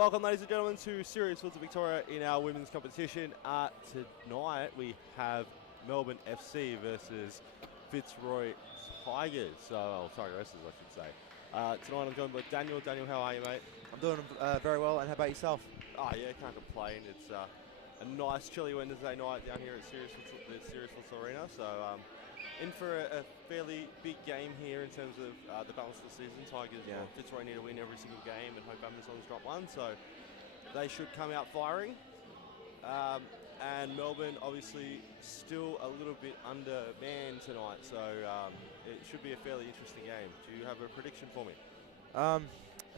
Welcome, ladies and gentlemen, to Serious Futsal Victoria in our women's competition. Tonight we have Melbourne FC versus Fitzroy Tigers. Wrestlers, I should say. Tonight I'm joined by Daniel. Daniel, how are you, mate? I'm doing very well, and how about yourself? Oh yeah, can't complain. It's a nice chilly Wednesday night down here at the Serious Futsal Arena. So in for a fairly big game here in terms of the balance of the season. Tigers, well, Fitzroy need to win every single game and hope Amazon's not one. So they should come out firing. And Melbourne obviously still a little bit undermanned tonight, so it should be a fairly interesting game. Do you have a prediction for me?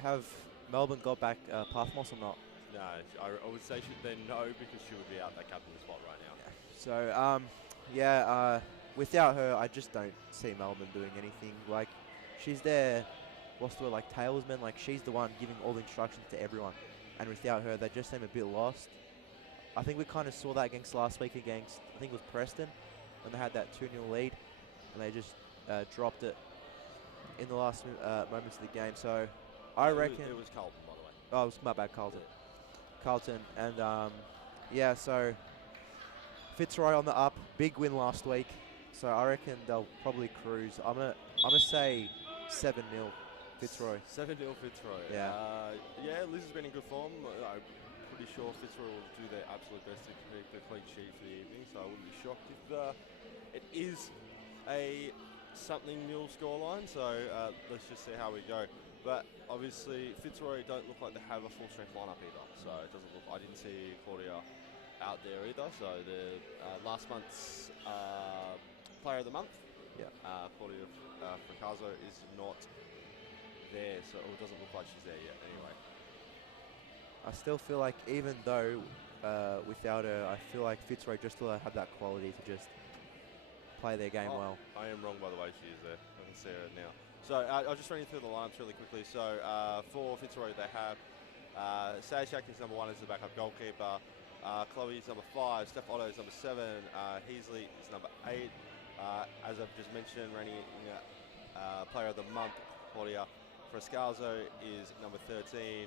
Have Melbourne got back Pathmos or not? No, I would say no, because she would be out that captain spot right now. Yeah. So, without her, I just don't see Melbourne doing anything. Like, she's their, talesman. Like, she's the one giving all the instructions to everyone. And without her, they just seem a bit lost. I think we kind of saw that against last week against, I think it was Preston, when they had that 2-0 lead. And they just dropped it in the last moments of the game. So, I reckon... It was Carlton, by the way. Oh, it was my bad, Carlton. And so Fitzroy on the up, big win last week. So I reckon they'll probably cruise. I'm gonna say 7-0 Fitzroy. 7-0 Fitzroy. Yeah. Liz has been in good form. I'm pretty sure Fitzroy will do their absolute best to keep the clean sheet for the evening. So I wouldn't be shocked if it is a something nil scoreline. So let's just see how we go. But obviously, Fitzroy don't look like they have a full-strength lineup either. So it doesn't look. I didn't see Claudia out there either. So the last month's Player of the Month, Claudia Fracaso, is not there. So it doesn't look like she's there yet. Anyway, I still feel like even though without her, I feel like Fitzroy just still have that quality to just play their game well. I am wrong, by the way. She is there. I can see her now. So I'll just run you through the lineups really quickly. So for Fitzroy, they have Sajak is number 1 as the backup goalkeeper. Chloe is number 5. Steph Otto is number 7. Heasley is number 8. As I've just mentioned, running Player of the Month, Claudia Frascalzo is number 13.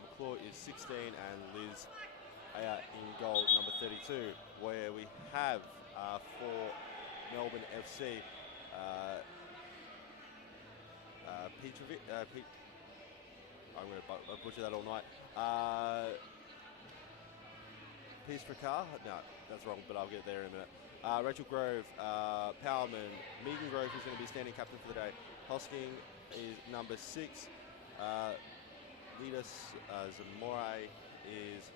McClure is 16, and Liz in goal, number 32. Where we have for Melbourne FC. Petrovic, I'm going to butcher that all night. Peace Prakar? No, that's wrong, but I'll get there in a minute. Rachel Grove, Powerman, Megan Grove, who's going to be standing captain for the day. Hosking is number 6. Lidas Zamore is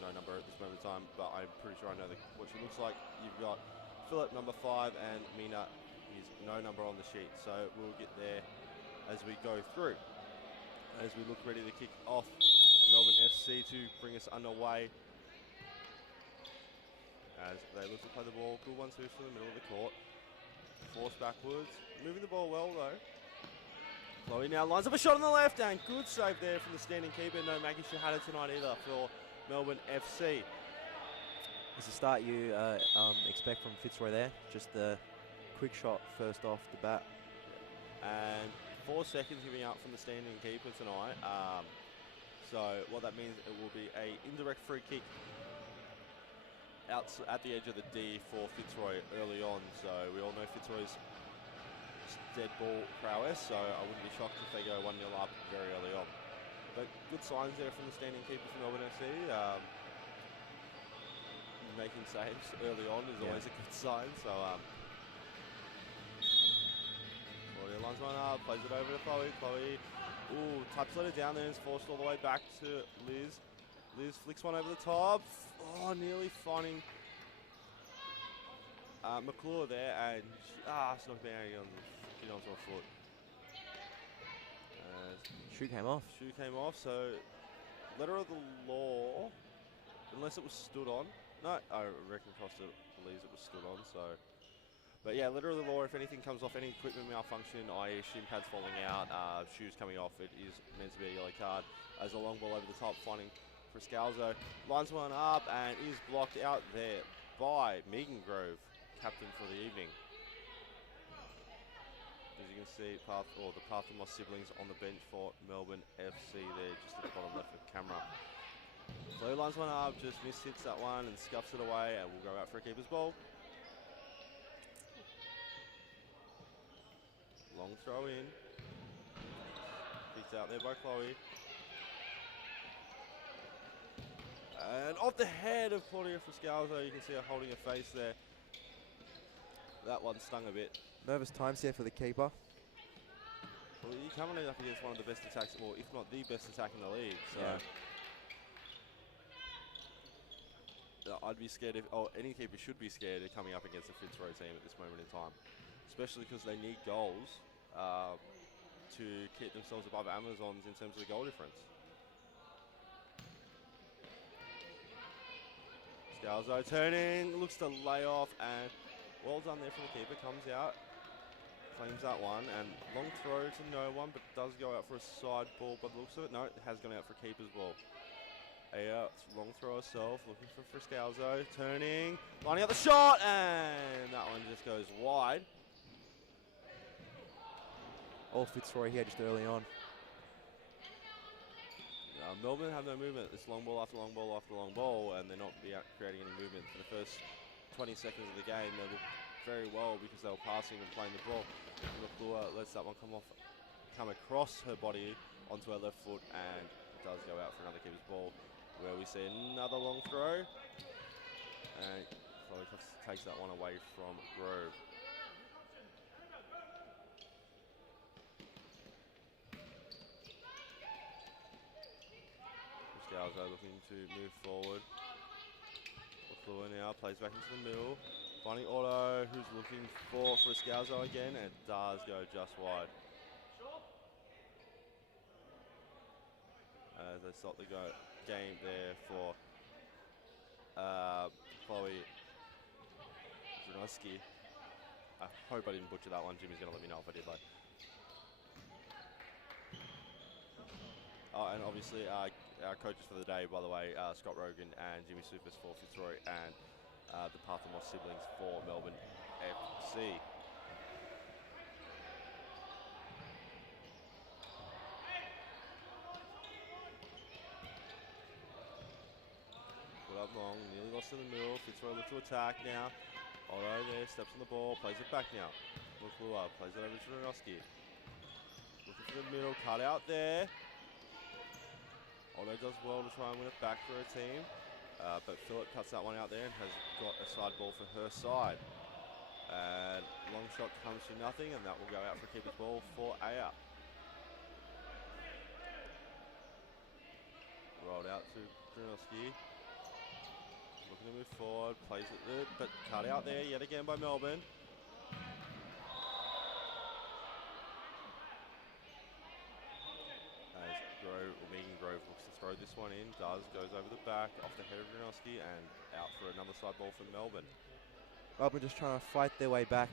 no number at this moment in time, but I'm pretty sure I know what she looks like. You've got Philip, number 5, and Mina is no number on the sheet. So we'll get there as we go through. As we look ready to kick off, Melbourne FC to bring us underway. As they look to play the ball, good 1-2 from the middle of the court. Force backwards, moving the ball well though. Chloe now lines up a shot on the left, and good save there from the standing keeper. No Maggie Shahada tonight either for Melbourne FC. It's the start you expect from Fitzroy there. Just the quick shot first off the bat. And 4 seconds giving out from the standing keeper tonight. So what that means, it will be a indirect free kick out at the edge of the D for Fitzroy early on. So we all know Fitzroy's dead ball prowess, so I wouldn't be shocked if they go 1-0 up very early on. But good signs there from the standing keeper for Melbourne FC. Making saves early on is always a good sign. So Claudia lines one up, plays it over to Chloe. Chloe, types let her down there and is forced all the way back to Liz. Liz flicks one over the top. Nearly finding McClure there, and it's knocked down onto her foot. Shoe came off. Shoe came off, so letter of the law, unless it was stood on. No, I reckon Costa believes it was stood on, so. But yeah, letter of the law, if anything comes off, any equipment malfunction, i.e. shin pads falling out, shoes coming off, it is meant to be a yellow card. As a long ball over the top, finding Frascalzo, lines one up and is blocked out there by Megan Grove, captain for the evening. As you can see, the Parthamos siblings on the bench for Melbourne FC there, just at the bottom left of the camera. Chloe lines one up, just hits that one and scuffs it away, and we'll go out for a keeper's ball. Long throw in. Picked out there by Chloe. And off the head of Claudia Friscalzo, you can see her holding her face there. That one stung a bit. Nervous times here for the keeper. Well, you're coming up against one of the best attacks, or if not the best attack in the league. So I'd be scared any keeper should be scared of coming up against a Fitzroy team at this moment in time, especially because they need goals to keep themselves above Amazons in terms of the goal difference. Scalzo turning, looks to lay off, and well done there from the keeper. Comes out, claims that one, and long throw to no one, but does go out for a side ball by the looks of it. No, it has gone out for a keeper's ball. Long throw herself, looking for Friscalzo, turning, lining up the shot, and that one just goes wide. All Fitzroy here just early on. Melbourne have no movement. It's long ball after long ball after long ball, and they're not creating any movement for the first 20 seconds of the game. They look very well because they were passing and playing the ball. Lukua lets that one come across her body onto her left foot, and it does go out for another keeper's ball, where we see another long throw, and Chloe takes that one away from Grove. Friscalzo looking to move forward. Lukua now plays back into the middle, finding Otto, who's looking for Friscalzo again, and it does go just wide. As they stop the game there for Chloe Zranoski. I hope I didn't butcher that one. Jimmy's going to let me know if I did, though. Oh, and obviously our coaches for the day, by the way, Scott Rogan and Jimmy Supers for Fitzroy, and the Parthamos siblings for Melbourne FC. Put up long, nearly lost in the middle. Fitzroy looks to attack now. Otto there, steps on the ball, plays it back now. Lukua plays it over to Zranoski. Looking for the middle, cut out there. Otto does well to try and win it back for her team, but Phillip cuts that one out there and has got a side ball for her side. And long shot comes to nothing, and that will go out for a keeper's ball for Aya. Rolled out to Zranoski. Looking to move forward, plays it, but cut out there yet again by Melbourne. Megan Grove looks to throw this one in, goes over the back, off the head of Zranoski, and out for another side ball for Melbourne. Melbourne just trying to fight their way back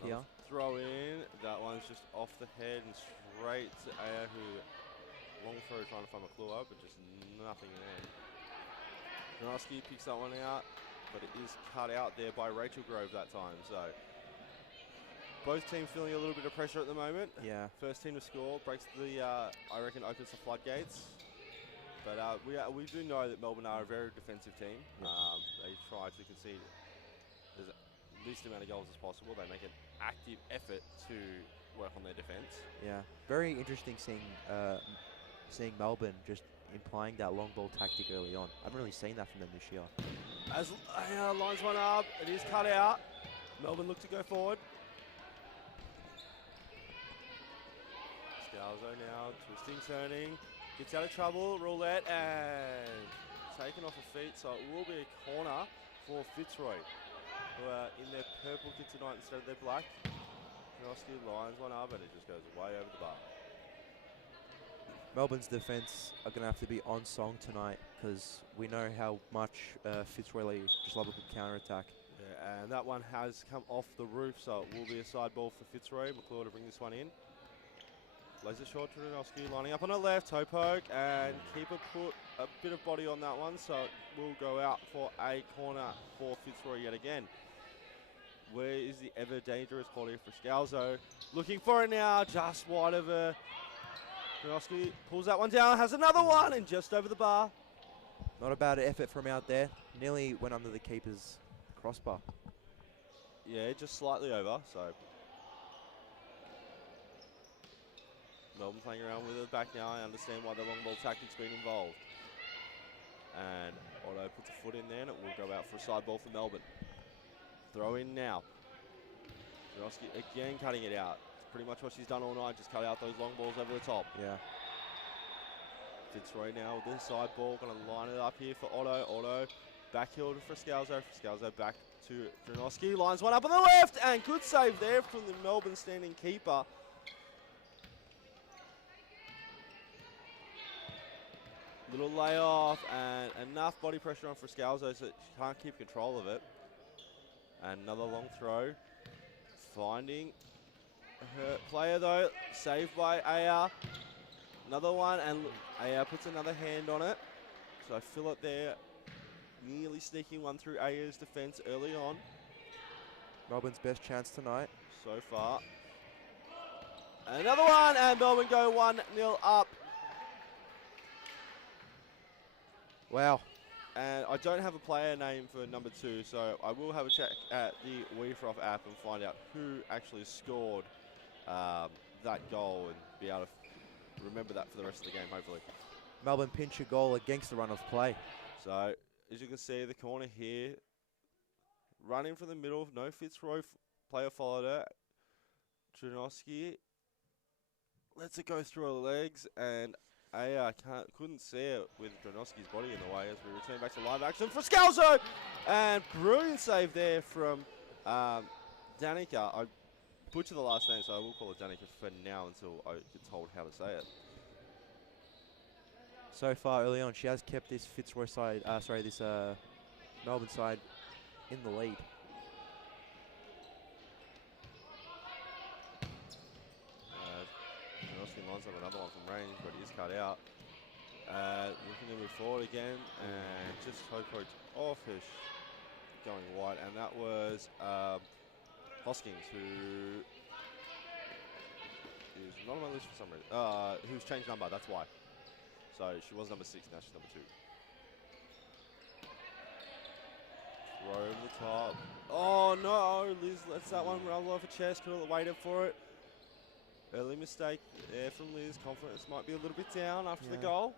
here. Throw in, that one's just off the head and straight to Aya, who long throw trying to find McClure, but just nothing there. Zranoski picks that one out, but it is cut out there by Rachel Grove that time, so both teams feeling a little bit of pressure at the moment. Yeah. First team to score breaks I reckon, opens the floodgates. But we do know that Melbourne are a very defensive team. Yep. They try to concede the least amount of goals as possible. They make an active effort to work on their defence. Yeah. Very interesting seeing Melbourne just implying that long ball tactic early on. I haven't really seen that from them this year. As lines one up, it is cut out. Melbourne look to go forward. Scalzo now, twisting, turning, gets out of trouble, roulette, and taken off her feet, so it will be a corner for Fitzroy, who are in their purple kit tonight instead of their black. Zranoski lines one up, and it just goes way over the bar. Melbourne's defence are going to have to be on song tonight, because we know how much Fitzroy just love a good counter-attack. Yeah, and that one has come off the roof, so it will be a side ball for Fitzroy. McClure to bring this one in. Lays it short to Zranoski, lining up on her left, toe poke, and keeper put a bit of body on that one, so it will go out for a corner for Fitzroy yet again. Where is the ever dangerous Claudia Friscalzo? Looking for it now, just wide of her. Janoski pulls that one down, has another one, and just over the bar. Not a bad effort from out there. Nearly went under the keeper's crossbar. Yeah, just slightly over, so. Melbourne playing around with it back now. I understand why the long ball tactic's been involved. And Otto puts a foot in there, and it will go out for a side ball for Melbourne. Throw in now. Janoski again cutting it out. It's pretty much what she's done all night, just cut out those long balls over the top. Yeah. Fitzroy now with the side ball, going to line it up here for Otto. Otto back heel to Friscalzo. Friscalzo back to Janoski. Lines one up on the left, and good save there from the Melbourne standing keeper. Little layoff and enough body pressure on Friscalzo so that she can't keep control of it. And another long throw. Finding her player though, saved by Aya. Another one, and Aya puts another hand on it. So Phillip there, nearly sneaking one through Aya's defence early on. Melbourne's best chance tonight. So far. Another one, and Melbourne go 1-0 up. Wow. And I don't have a player name for number 2, so I will have a check at the WSFV app and find out who actually scored that goal and be able to remember that for the rest of the game, hopefully. Melbourne pinch a goal against the run of play. So, as you can see, the corner here, running from the middle, no Fitzroy player followed her. Janoski lets it go through her legs, and Aya couldn't see it with Janoski's body in the way as we return back to live action for Scalzo. And brilliant save there from Danica. I butchered the last name, so I will call it Danica for now until I get told how to say it. So far early on, she has kept this Fitzroy side, this Melbourne side in the lead. Janoski lines up another one from range, but he is cut out. Looking to move forward again, and just poked off her going wide, and that was Hoskins, who is not on my list for some reason. Who's changed number, that's why. So she was number 6, now she's number 2. Throw over the top. Oh no, Liz lets that one roll off her chest, could have waited for it. Early mistake there from Liz. Confidence might be a little bit down after the goal.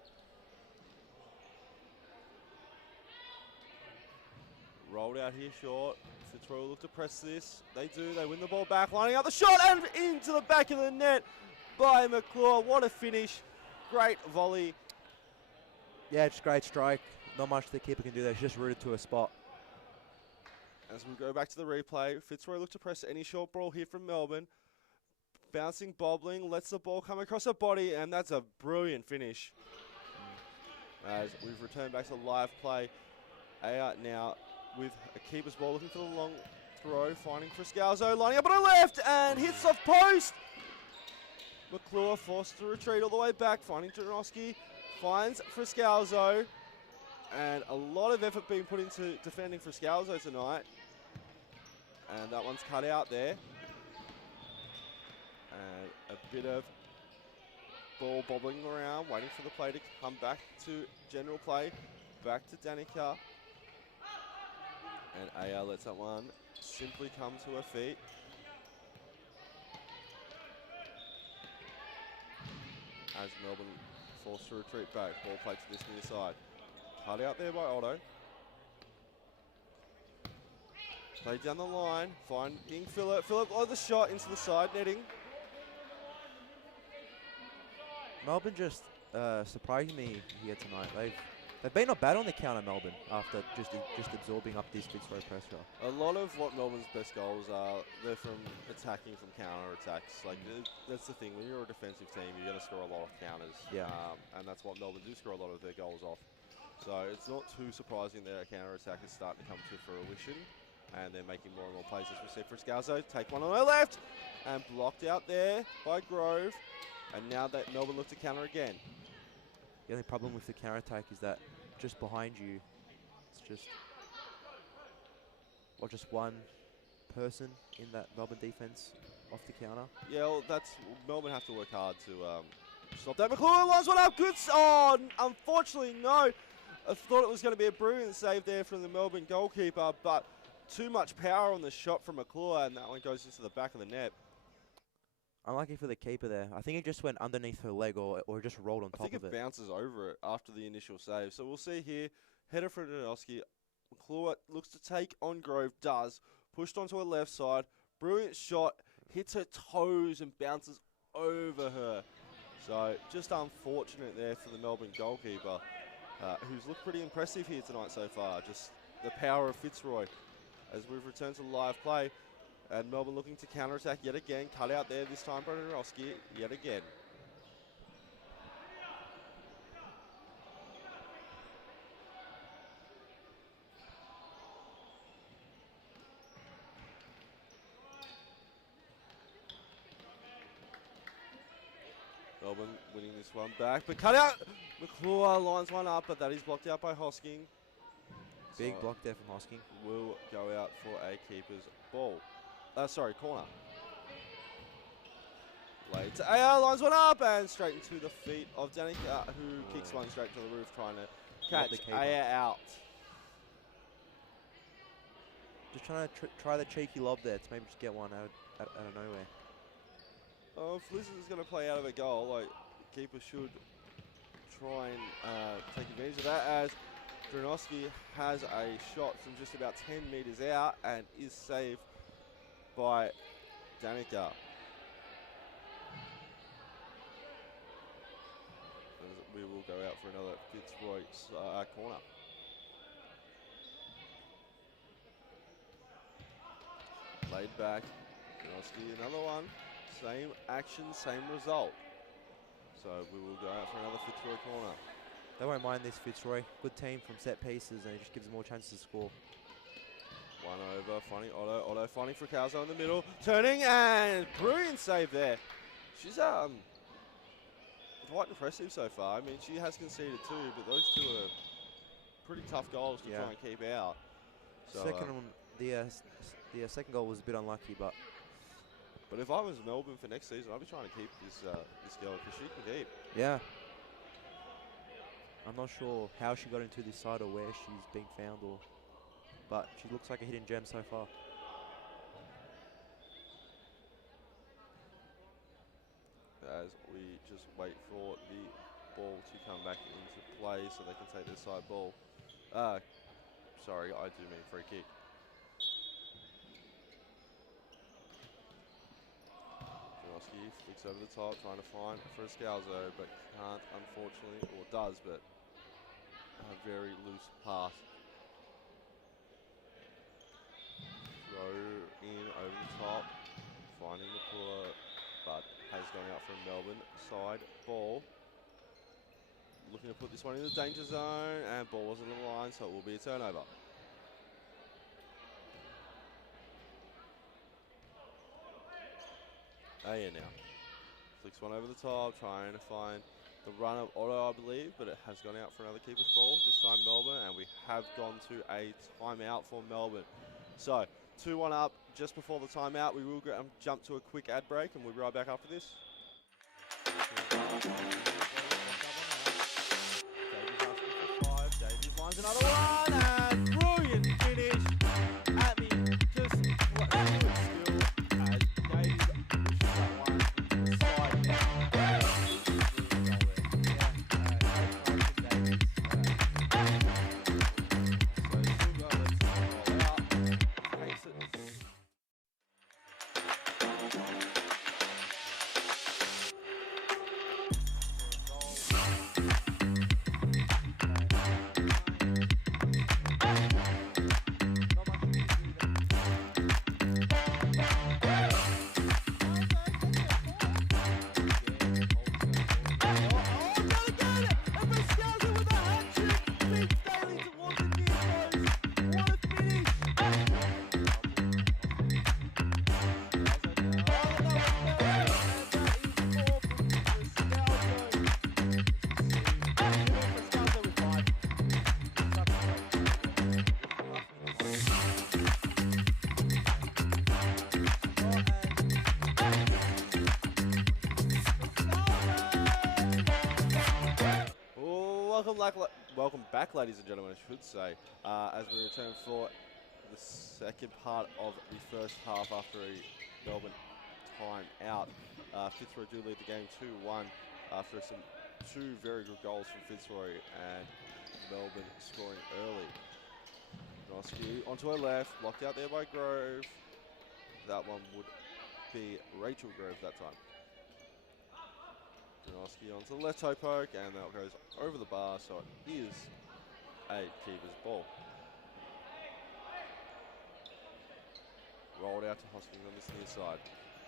Rolled out here short. Fitzroy will look to press this. They do. They win the ball back. Lining up the shot and into the back of the net by McClure. What a finish. Great volley. Yeah, just great strike. Not much the keeper can do there. She's just rooted to a spot. As we go back to the replay, Fitzroy look to press any short ball here from Melbourne. Bouncing, bobbling, lets the ball come across her body, and that's a brilliant finish. As we've returned back to live play. Aya now with a keeper's ball, looking for the long throw, finding Friscalzo, lining up on her left, and hits off post. McClure forced to retreat all the way back, finding Janoski, finds Friscalzo, and a lot of effort being put into defending Friscalzo tonight. And that one's cut out there. And a bit of ball bobbling around, waiting for the play to come back to general play. Back to Danica. And Aya lets that one simply come to her feet. As Melbourne forced to retreat back, ball played to this near side. Cut out there by Otto. Played down the line, finding Phillip. Phillip oh, the shot into the side netting. Melbourne just surprised me here tonight. They've been not bad on the counter, Melbourne, after just absorbing up this Fitzroy pressure. A lot of what Melbourne's best goals are, they're from attacking from counter attacks. Like that's the thing. When you're a defensive team, you're going to score a lot of counters. Yeah. And that's what Melbourne do score a lot of their goals off. So it's not too surprising that counter attack is starting to come to fruition, and they're making more and more plays. As we see Friscalzo take one on her left, and blocked out there by Grove. And now that Melbourne look to counter again. The only problem with the counter attack is that just behind you, it's just one person in that Melbourne defence off the counter. Yeah, well, Melbourne have to work hard to stop that. McClure lines one up. Good. Oh, unfortunately, no. I thought it was going to be a brilliant save there from the Melbourne goalkeeper, but too much power on the shot from McClure, and that one goes into the back of the net. Unlucky for the keeper there. I think it just went underneath her leg or just rolled on top of it. I think it bounces over it after the initial save. So we'll see here. Header for Donowski. McClure looks to take on Grove, does. Pushed onto her left side. Brilliant shot. Hits her toes and bounces over her. So just unfortunate there for the Melbourne goalkeeper, who's looked pretty impressive here tonight so far. Just the power of Fitzroy as we've returned to live play. And Melbourne looking to counter-attack yet again. Cut out there this time by Donowski yet again. Melbourne winning this one back, but cut out. McClure lines one up, but that is blocked out by Hosking. Big So block there from Hosking. will go out for a keeper's ball. Corner. Late to AR, lines one up and straight into the feet of Danica, who kicks one straight to the roof, trying to catch the keeper. AR out. Just trying to try the cheeky lob there to maybe just get one out of nowhere. Oh, if Liz is going to play out of a goal, like, the keeper should try and take advantage of that, as Dronowski has a shot from just about 10 metres out and is saved by Danica. We will go out for another Fitzroy corner. Laid back, Dronowski, another one. Same action, same result. So we will go out for another Fitzroy corner. They won't mind this Fitzroy. Good team from set pieces, and it just gives them more chances to score. One over, finding Otto finding Fracalzo in the middle. Turning, and brilliant save there. She's quite impressive so far. I mean, she has conceded two, but those two are pretty tough goals to try and keep out. So, the second goal was a bit unlucky, but if I was Melbourne for next season, I'd be trying to keep this girl because she can keep. Yeah. I'm not sure how she got into this side or where she's been found, but she looks like a hidden gem so far. As we just wait for the ball to come back into play so they can take their side ball. Sorry, I do mean free kick. Janowski flicks over the top, trying to find Frascalzo, but can't, unfortunately, or does, but a very loose pass. Throw in over the top, finding the puller, but has gone out from Melbourne. Side ball. Looking to put this one in the danger zone, and ball wasn't in the line, so it will be a turnover. Aya now. Flicks one over the top, trying to find the run of Otto, I believe, but it has gone out for another keeper's ball, this time Melbourne, and we have gone to a timeout for Melbourne. So, 2-1 up just before the timeout. We will jump to a quick ad break, and we'll be right back after this. Davies lines another one, and brilliant finish. At me, just what a good skill as Davies pushes that one into the side. welcome back, ladies and gentlemen, I should say, as we return for the second part of the first half after a Melbourne time out. Fitzroy do lead the game 2-1 after two very good goals from Fitzroy and Melbourne scoring early. Nosky onto her left, blocked out there by Grove. That one would be Rachel Grove that time. Janoski onto the left toe poke, and that goes over the bar, so it is a keeper's ball. Rolled out to Hoskins on this near side.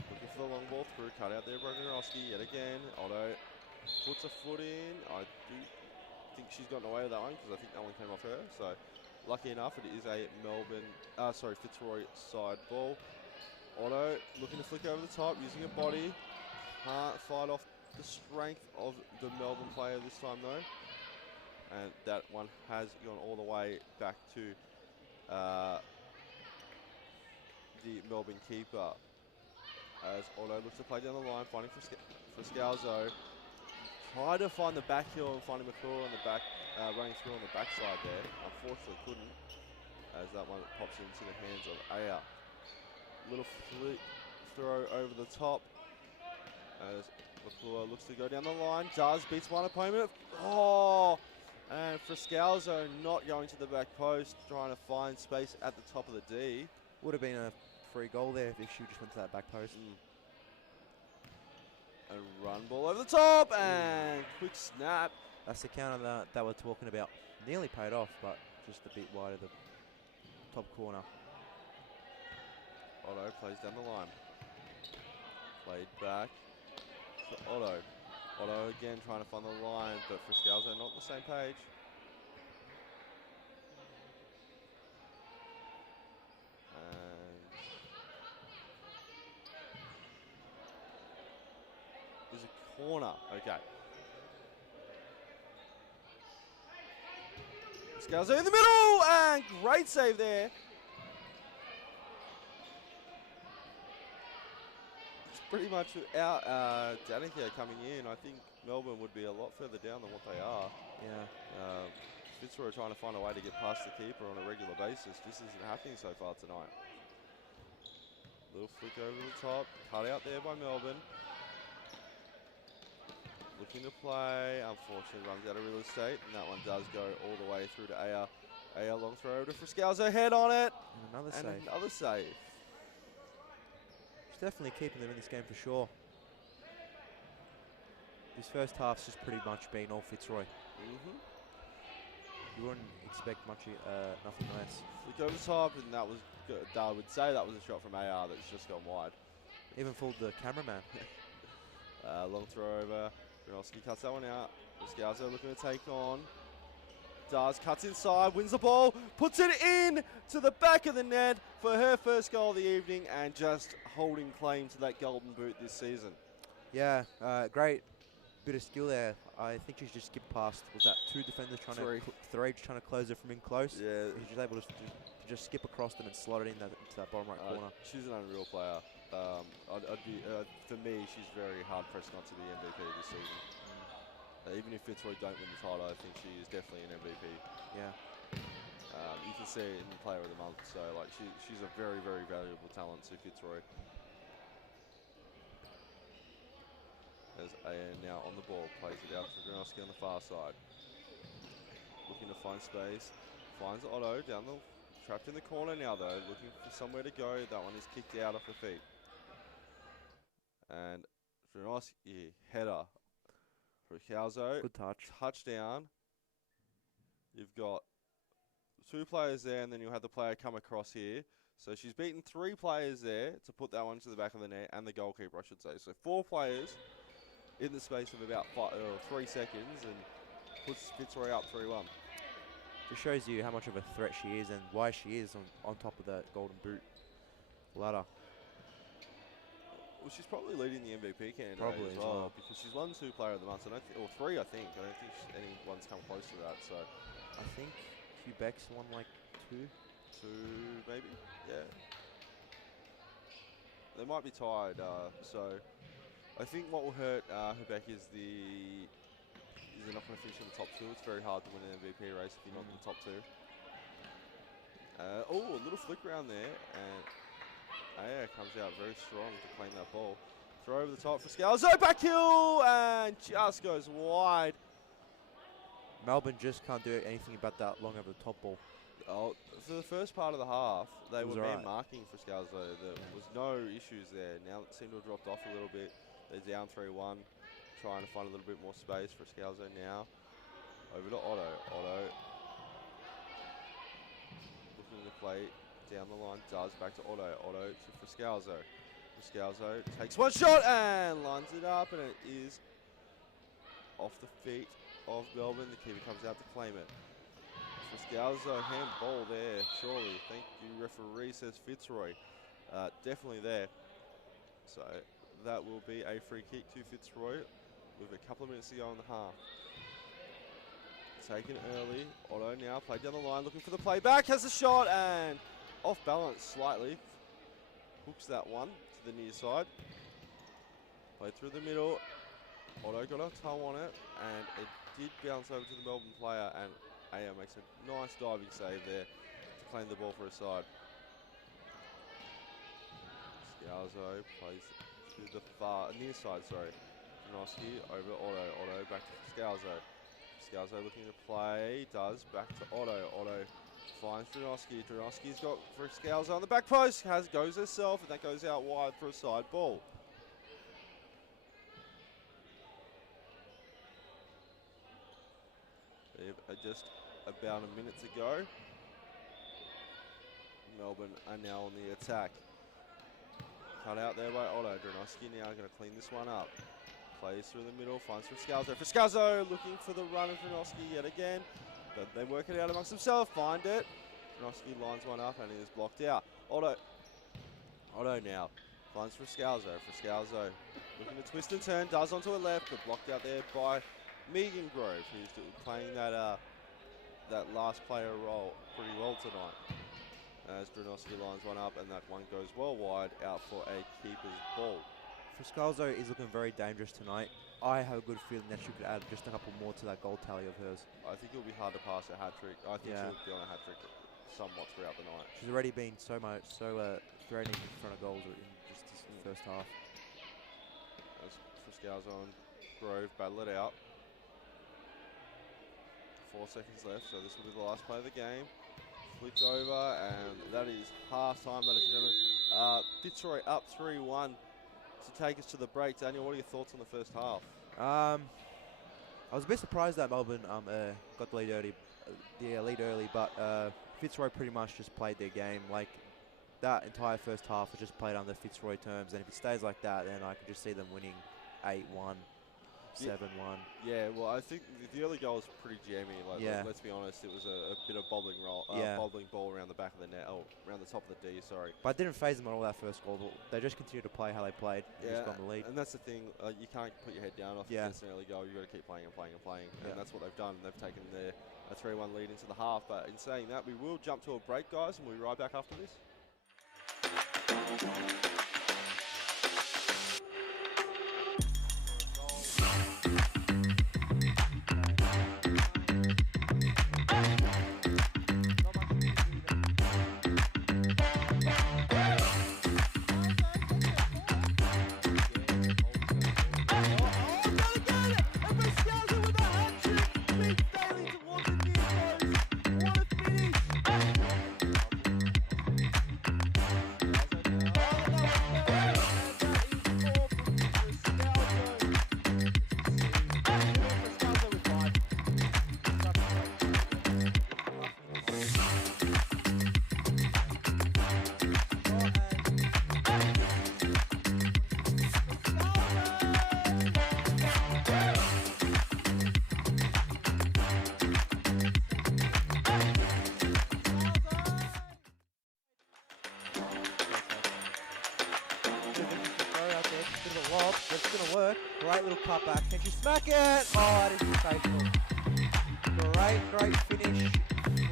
Looking for the long ball through, cut out there by Janoski yet again. Otto puts a foot in. I do think she's gotten away with that one because I think that one came off her. So lucky enough, it is a Fitzroy side ball. Otto looking to flick over the top, using her body. Can't fight off the strength of the Melbourne player this time though. And that one has gone all the way back to the Melbourne keeper. As Otto looks to play down the line, finding Friscalzo. Tried to find the back heel and finding McClure on the back, running through on the backside there. Unfortunately couldn't, as that one pops into the hands of Aya. Little flick throw over the top as McClure looks to go down the line. Beats one opponent. Oh! And Friscalzo not going to the back post, trying to find space at the top of the D. Would have been a free goal there if she just went to that back post. A run ball over the top and quick snap. That's the counter that we're talking about. Nearly paid off, but just a bit wide of the top corner. Otto plays down the line. Played back to Otto. Otto again trying to find the line, but Friscalzo not on the same page. And there's a corner. Okay. Friscalzo in the middle, and great save there. Pretty much without Danica coming in, I think Melbourne would be a lot further down than what they are. Yeah. Fitzroy trying to find a way to get past the keeper on a regular basis. Just isn't happening so far tonight. Little flick over the top, cut out there by Melbourne. Looking to play, unfortunately runs out of real estate, and that one does go all the way through to Aya. Aya long throw over to Friscalzo, head on it. And another save. Definitely keeping them in this game for sure. This first half's just pretty much been all Fitzroy. You wouldn't expect much, nothing less. Flick over the top, and that was good. I would say that was a shot from AR that's just gone wide. Even fooled the cameraman. Long throw over. Gronowski cuts that one out. Scalzo looking to take on. Cuts inside, wins the ball, puts it in to the back of the net for her first goal of the evening, and just holding claim to that golden boot this season. Yeah, great bit of skill there. I think she's just skipped past. Was that two defenders trying to close it from in close? Yeah. She's able to just skip across them and slot it in into that bottom right corner. She's an unreal player. For me, she's very hard pressed not to be MVP this season. Even if Fitzroy don't win the title, I think she is definitely an MVP. Yeah. You can see it in the Player of the Month. So like she's a very, very valuable talent to Fitzroy. As Aya now on the ball, plays it out to Gronowski on the far side. Looking to find space, finds Otto down the, trapped in the corner now though, looking for somewhere to go. That one is kicked out off her feet. And Gronowski, header. Friscalzo, good touch. Touchdown. You've got two players there, and then you'll have the player come across here. So she's beaten three players there to put that one to the back of the net, and the goalkeeper, I should say. So four players in the space of about 3 seconds, and puts Fitzroy up 3-1. Just shows you how much of a threat she is and why she is on top of that golden boot ladder. Well, she's probably leading the MVP candidate as well, because she's won 2 Player of the Month, or 3, I think. I don't think anyone's come close to that. So I think Quebec's won like 2. 2, maybe. Yeah. They might be tied. So I think what will hurt Quebec is the you're not going to finish in the top 2. It's very hard to win an MVP race if you're not in the top 2. Oh, a little flick round there, and Aya comes out very strong to claim that ball. Throw over the top for Scalzo, back heel, and just goes wide. Melbourne just can't do anything about that long over the top ball. Oh, for the first part of the half, they were right. marking for Scalzo. There was no issues there. Now it seemed to have dropped off a little bit. They're down 3-1, trying to find a little bit more space for Scalzo now. Over to Otto. Otto looking to play down the line, does back to Otto. Otto to Friscalzo. Friscalzo takes one shot and lines it up, and it is off the feet of Melbourne. The keeper comes out to claim it. Friscalzo handball there, surely. Thank you, referee, says Fitzroy. Definitely there. So that will be a free kick to Fitzroy with a couple of minutes to go in the half. Taken early. Otto now played down the line, looking for the play back, has a shot and off balance slightly. Hooks that one to the near side. Played through the middle. Otto got a toe on it, and it did bounce over to the Melbourne player, and Aya makes a nice diving save there to claim the ball for his side. Scalzo plays to the near side, sorry. Janoski over to Otto. Otto back to Scalzo. Scalzo looking to play, does, back to Otto. Otto finds Janoski. Janoski's got for Scalzo on the back post, goes herself, and that goes out wide for a side ball. Just about a minute to go. Melbourne are now on the attack. Cut out there by Otto. Janoski now going to clean this one up. Plays through the middle, finds Friscalzo. Friscalzo looking for the run of Janoski yet again. But they work it out amongst themselves, find it. Janoski lines one up and it is blocked out. Otto now finds Friscalzo. Friscalzo looking to twist and turn, does onto her left, but blocked out there by Megan Grove, who's playing that last player role pretty well tonight. As Janoski lines one up and that one goes well wide, out for a keeper's ball. Friscalzo is looking very dangerous tonight. I have a good feeling that she could add just a couple more to that goal tally of hers. I think it'll be hard to pass a hat-trick. I think she'll be on a hat-trick somewhat throughout the night. She's already been so threatening in front of goals in just this first half. As Friscalzo and Grove battle it out. 4 seconds left, so this will be the last play of the game. Flicked over, and that is half-time, ladies and gentlemen. Fitzroy up 3-1 to take us to the break. Daniel, what are your thoughts on the first half? I was a bit surprised that Melbourne got the lead early, but Fitzroy pretty much just played their game. Like, that entire first half was just played under Fitzroy terms, and if it stays like that, then I can just see them winning 8-1. 7-1. Yeah, well, I think the early goal was pretty jammy. Like, let's be honest, it was a bit of bobbling ball around the back of the net, around the top of the D, sorry. But it didn't phase them at all that first goal. They just continued to play how they played and just got the lead. And that's the thing, you can't put your head down off against an early goal. You've got to keep playing and playing and playing, and that's what they've done. They've taken a 3-1 lead into the half, but in saying that, we will jump to a break, guys, and we'll be right back after this. Great little cutback. Can she smack it? Oh, that is faithful. Great finish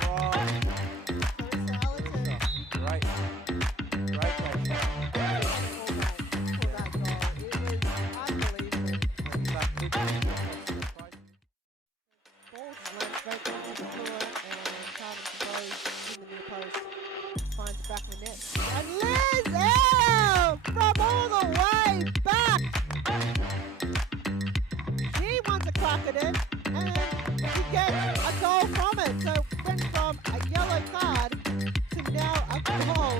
from Great. back of the net. And Liz L from all the way back. She wants a crack at it, and she gets a goal from it. So it went from a yellow card to now a goal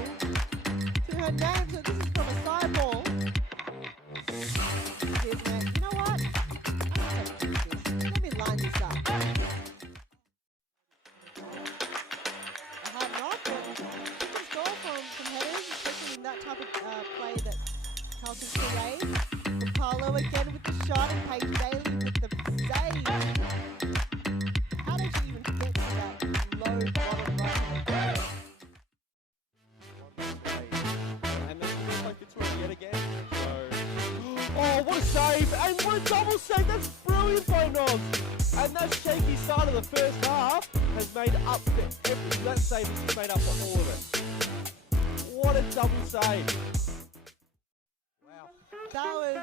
to her name. So this is from a side ball. Here's Matt. You know what? Let me line this up. I have not, but good goal from headers, especially in that type of play that Carlton creates. Carlo again with the shot and Paige Bailey with the save. How did she even get to that low bottom right hand? And then we play Fitzroy yet again. So, oh, what a save! And what a double save! That's brilliant by Nog! And that shaky start of the first half has made up for everything. That save has just made up for all of it. What a double save! Wow. That was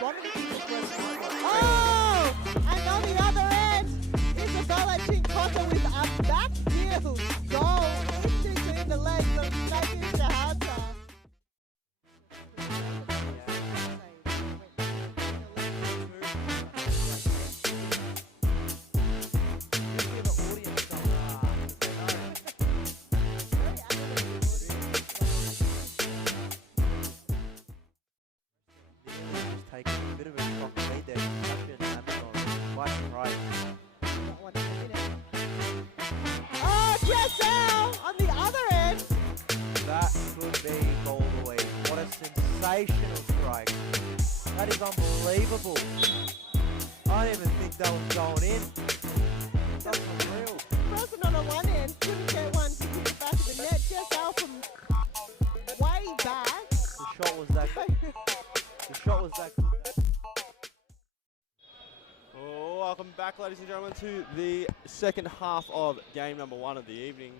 one of the biggest questions. Oh! And on the other end, Isabella Chincotta with a back heel goal in between the legs of Megan Shahata. Taking a bit of a shock lead there. Champion Amazon quite right. Oh, Jessel on the other end. That could be goal away. What a sensational strike. That is unbelievable. I didn't even think that was going in. That's unreal. Person on the one end couldn't get one to hit the back of the net. Jessel from way back. The shot was that good. The shot was that good. Oh, welcome back, ladies and gentlemen, to the second half of game number 1 of the evening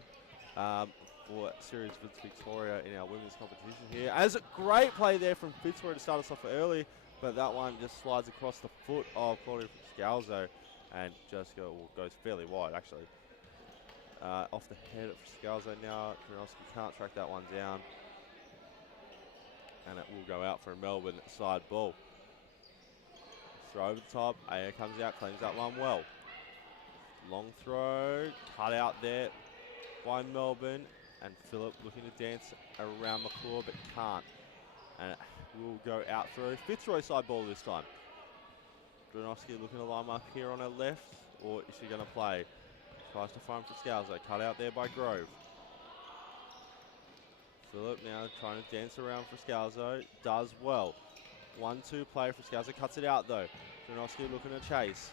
for Series Victoria in our women's competition here. As a great play there from Fitzroy to start us off early, but that one just slides across the foot of Claudia Scalzo and just goes fairly wide, actually. Off the head of Scalzo now. Kronowski can't track that one down. And it will go out for a Melbourne side ball. Throw over the top, Aya comes out, claims that one well. Long throw, cut out there by Melbourne, and Phillip looking to dance around McClure but can't. And it will go out for a Fitzroy side ball this time. Gronowski looking to line up here on her left, or is she going to play? Tries to find for Scalzo, cut out there by Grove. Phillip now trying to dance around for Scalzo, does well. 1-2 play for Scalzo, cuts it out though. Gronowski looking to chase,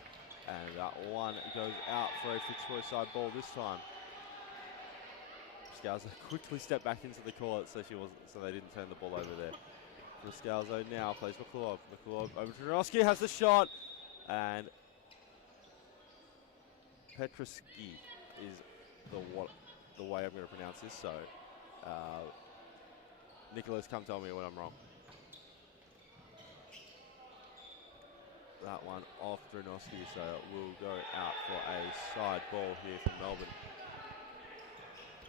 and that one goes out for a Fitzroy side ball this time. Scalzo quickly stepped back into the court so they didn't turn the ball over there. For Scalzo now plays McClure. McClure over to Gronowski, has the shot, and Petroski is the way I'm going to pronounce this. So, Nicholas, come tell me when I'm wrong. That one off Gronowski, so it will go out for a side ball here from Melbourne.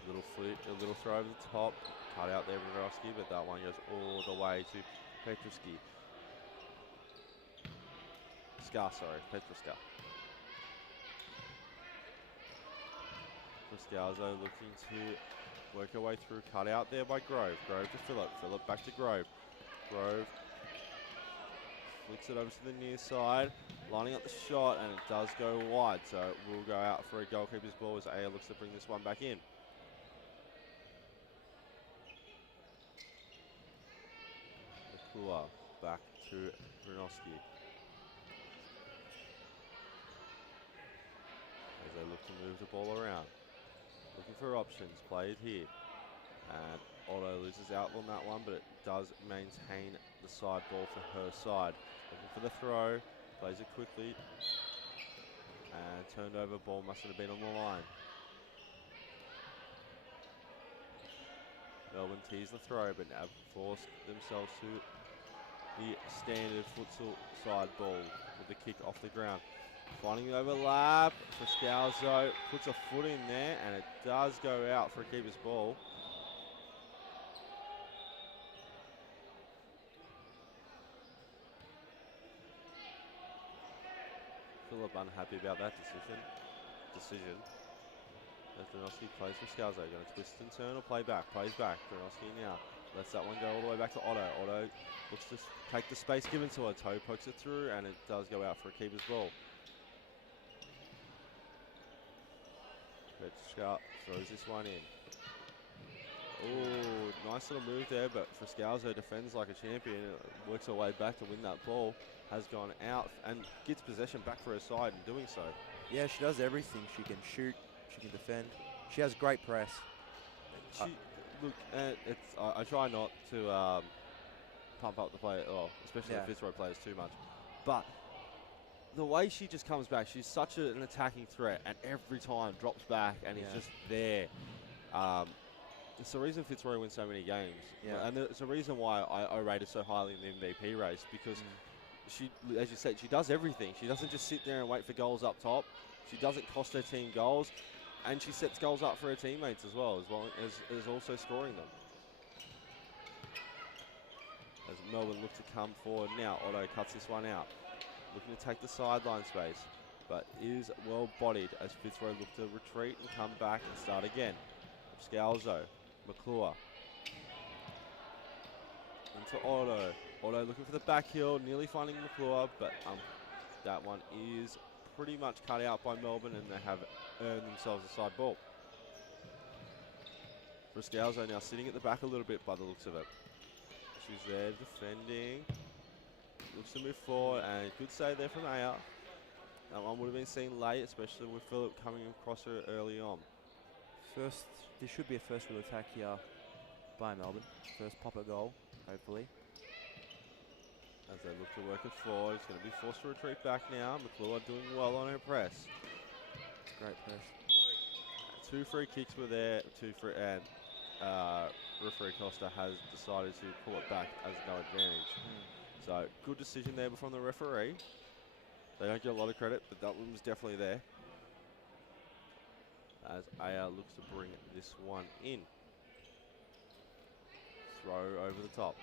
A little throw over the top, cut out there from Gronowski, but that one goes all the way to Petroski. Petroska. Scalzo looking to work her way through, cut out there by Grove. Grove to Phillip. Phillip back to Grove. Grove flicks it over to the near side, lining up the shot, and it does go wide, so it will go out for a goalkeeper's ball as Aya looks to bring this one back in. Nakua back to Gronowski. As they look to move the ball around. Looking for options, played here. And Otto loses out on that one, but it does maintain the side ball for her side. Looking for the throw, plays it quickly. And turned over, ball mustn't have been on the line. Melbourne teased the throw, but now forced themselves to the standard futsal side ball with the kick off the ground. Finding the overlap for Scalzo, puts a foot in there, and it does go out for a keeper's ball. Philip unhappy about that decision. As Dronovsky plays for Scalzo, going to twist and turn or play back. Plays back. Dronovsky now lets that one go all the way back to Otto. Otto looks to take the space given to her. Toe pokes it through, and it does go out for a keeper's ball. Petschka throws this one in. Oh, nice little move there, but Scalzo defends like a champion. Works her way back to win that ball. Has gone out and gets possession back for her side in doing so. Yeah, she does everything. She can shoot, she can defend. She has great press. Look, I try not to pump up the player, especially the Fitzroy players too much. But the way she just comes back, she's such an attacking threat, and every time drops back and is just there. It's the reason Fitzroy wins so many games. Yeah. And it's the reason why I rate her so highly in the MVP race, because she, as you said, she does everything. She doesn't just sit there and wait for goals up top. She doesn't cost her team goals, and she sets goals up for her teammates as well as also scoring them. As Melbourne look to come forward now, Otto cuts this one out. Looking to take the sideline space, but is well bodied as Fitzroy look to retreat and come back and start again. Scalzo, McClure. Into Otto. Otto looking for the back heel, nearly finding McClure, but that one is pretty much cut out by Melbourne, and they have earned themselves a side ball. Scalzo now sitting at the back a little bit by the looks of it. She's there defending. Looks to move forward, and good save there from Aya. That one would have been seen late, especially with Philip coming across her early on. This should be a first real attack here by Melbourne. First pop-up goal, hopefully. As they look to work it forward, it's going to be forced to retreat back now. McClure doing well on her press. Great press. 2 free kicks were there, and referee Costa has decided to pull it back as no advantage. So good decision there from the referee. They don't get a lot of credit, but that one was definitely there. As Aya looks to bring this one in. Throw over the top.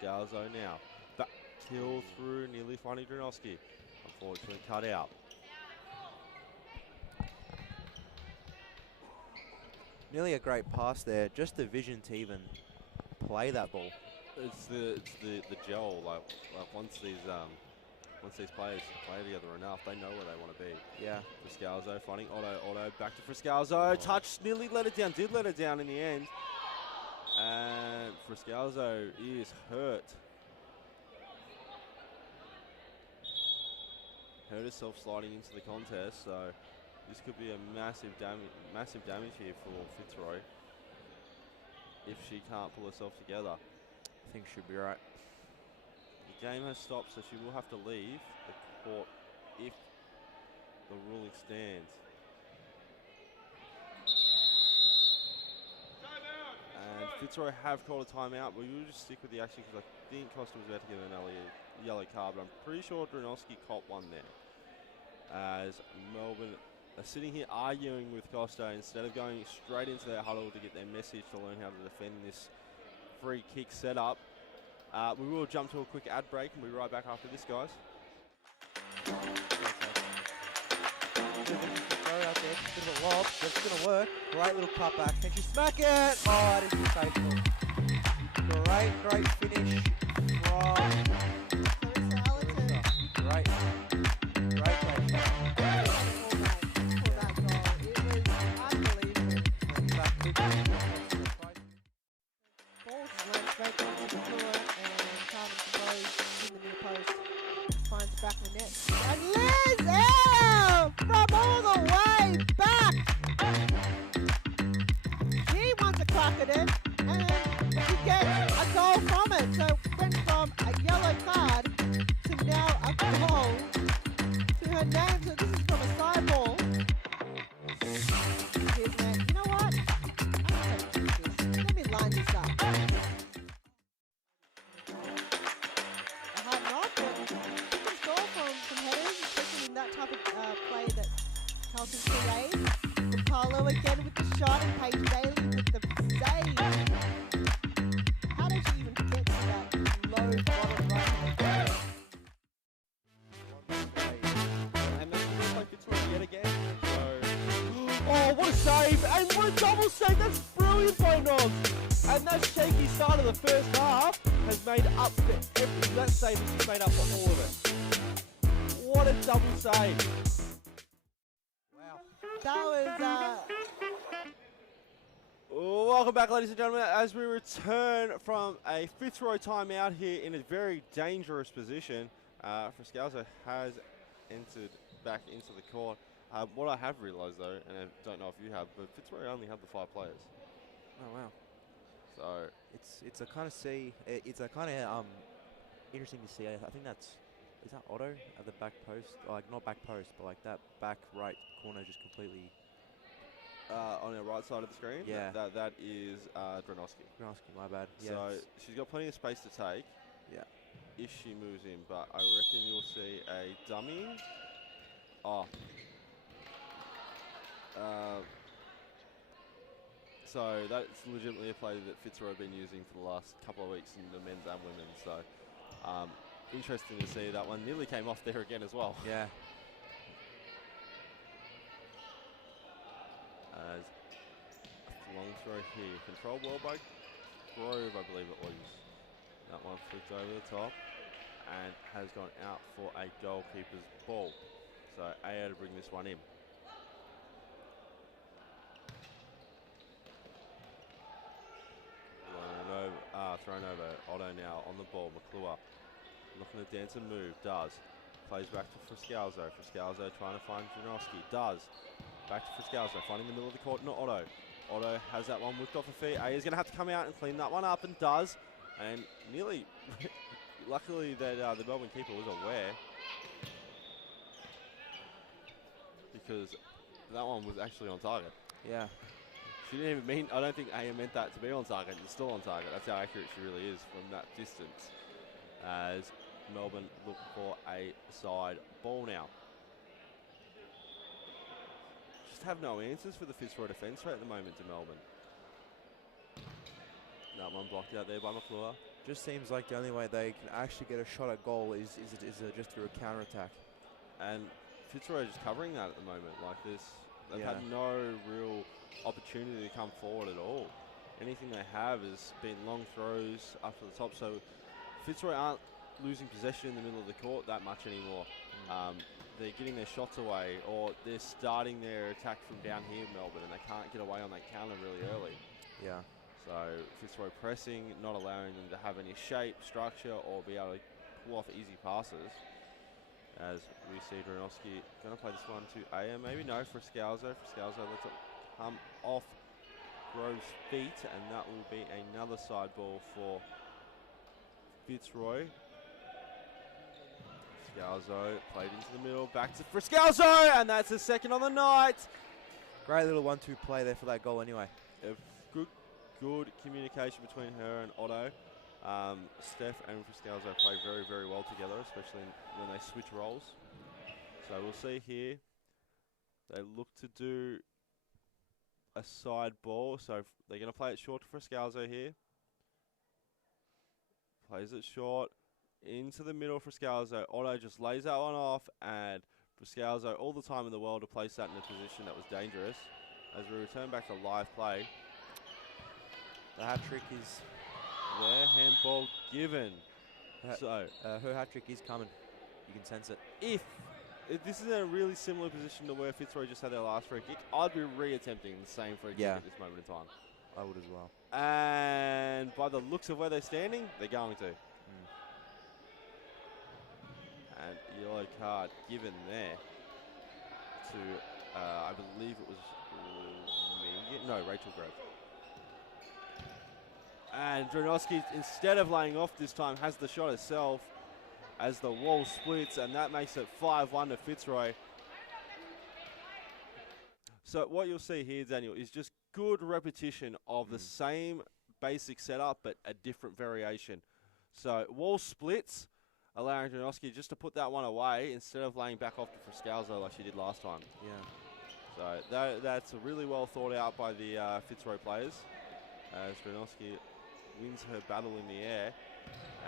Scalzo now. Back kill through, nearly finding Dronovsky. Unfortunately cut out. Nearly a great pass there. Just the vision to even play that ball. It's the gel. Like once these players play together enough, they know where they want to be. Yeah. Friscalzo finding Otto back to Friscalzo. Touch nearly let it down. Did let it down in the end. And Friscalzo is hurt. Hurt herself sliding into the contest. So this could be a massive damage here for Fitzroy if she can't pull herself together. I think she'll be right. The game has stopped, so she will have to leave the court if the ruling stands. And Fitzroy have called a timeout, but we will just stick with the action because I think Costa was about to give an yellow card, but I'm pretty sure Dronovsky caught one there. As Melbourne are sitting here arguing with Costa instead of going straight into their huddle to get their message to learn how to defend this free kick setup. We will jump to a quick ad break and we'll be right back after this, guys. Throw out there, bit of a lob, but it's going to work. Great little cutback. Can she smack it? Oh, that is sensational. Great finish from Great play. Back in the net. And Liz out from all the way back. She wants a crack at it, and she gets a goal from it. So went from a yellow card to now a goal to her name. So this is from a side ball. Here's that. You know what? I'm going to take this. Let me line this up. A hard knock, but from headers, especially in that type of what a double save! That's brilliant by Nogs! And that shaky start of the first half has made up for everything. That save has made up for all of it. What a double save! Wow. That was Welcome back, ladies and gentlemen, as we return from a Fitzroy timeout here in a very dangerous position. Friscalzo has entered back into the court. What I have realised though, and I don't know if you have, but Fitzroy only have the 5 players. Oh wow. So It's a kind of interesting to see. I think is that Otto at the back post? Like not back post, but like that back right corner just completely. on the right side of the screen, Yeah. that is Dronoski. Dronoski, my bad. Yeah. So she's got plenty of space to take. Yeah. If she moves in, but I reckon you'll see a dummy. Oh. So that's legitimately a play that Fitzroy have been using for the last couple of weeks in the men's and women's. So interesting to see that one. Nearly came off there again as well. Yeah. As a long throw here. Controlled well by Grove, I believe it was. That one flicked over the top and has gone out for a goalkeeper's ball. So AO to bring this one in. Thrown over. Otto now on the ball. McClure looking to dance and move. Does. Plays back to Friscalzo. Friscalzo trying to find Janowski. Does. Back to Friscalzo. Finding the middle of the court. Not Otto. Otto has that one whipped off her feet. A is going to have to come out and clean that one up, and does. And nearly, luckily that the Melbourne keeper was aware, because that one was actually on target. Yeah. She didn't even mean, I don't think A meant that to be on target. It's still on target. That's how accurate she really is from that distance. As Melbourne look for a side ball now. Just have no answers for the Fitzroy defence right at the moment to Melbourne. That one blocked out there by McClure. Just seems like the only way they can actually get a shot at goal is just through a counter attack. And Fitzroy are just covering that at the moment. Like this, they've Yeah. had no real opportunity to come forward at all. Anything they have has been long throws up to the top. So Fitzroy aren't losing possession in the middle of the court that much anymore. They're getting their shots away, or they're starting their attack from down here, Melbourne, and they can't get away on that counter really early. Yeah. So Fitzroy pressing, not allowing them to have any shape, structure, or be able to pull off easy passes. As we see Dronoski going to play this one to Aya, maybe no, Friscalzo. Friscalzo lets it come off Grove's feet, and that will be another side ball for Fitzroy. Friscalzo played into the middle, back to Friscalzo, and that's his second on the night. Great little 1-2 play there for that goal anyway. Good communication between her and Otto. Steph and Friscalzo play very, very well together, especially when they switch roles. So we'll see here. They look to do a side ball, so they're going to play it short to Friscalzo here. Plays it short into the middle. Friscalzo. Otto just lays that one off, and Friscalzo all the time in the world to place that in a position that was dangerous. As we return back to live play. The hat trick is There, handball given. So her hat trick is coming. You can sense it. If this is a really similar position to where Fitzroy just had their last free kick, I'd be re-attempting the same free kick at this moment in time. I would as well. And by the looks of where they're standing, they're going to. And yellow card given there to, I believe it was Rachel Grove. And Dronoski, instead of laying off this time, has the shot herself as the wall splits, and that makes it 5-1 to Fitzroy. So what you'll see here, Daniel, is just good repetition of the same basic setup, but a different variation. So wall splits, allowing Dronoski just to put that one away instead of laying back off to Friscalzo like she did last time. Yeah. So that's really well thought out by the Fitzroy players, as Dronoski wins her battle in the air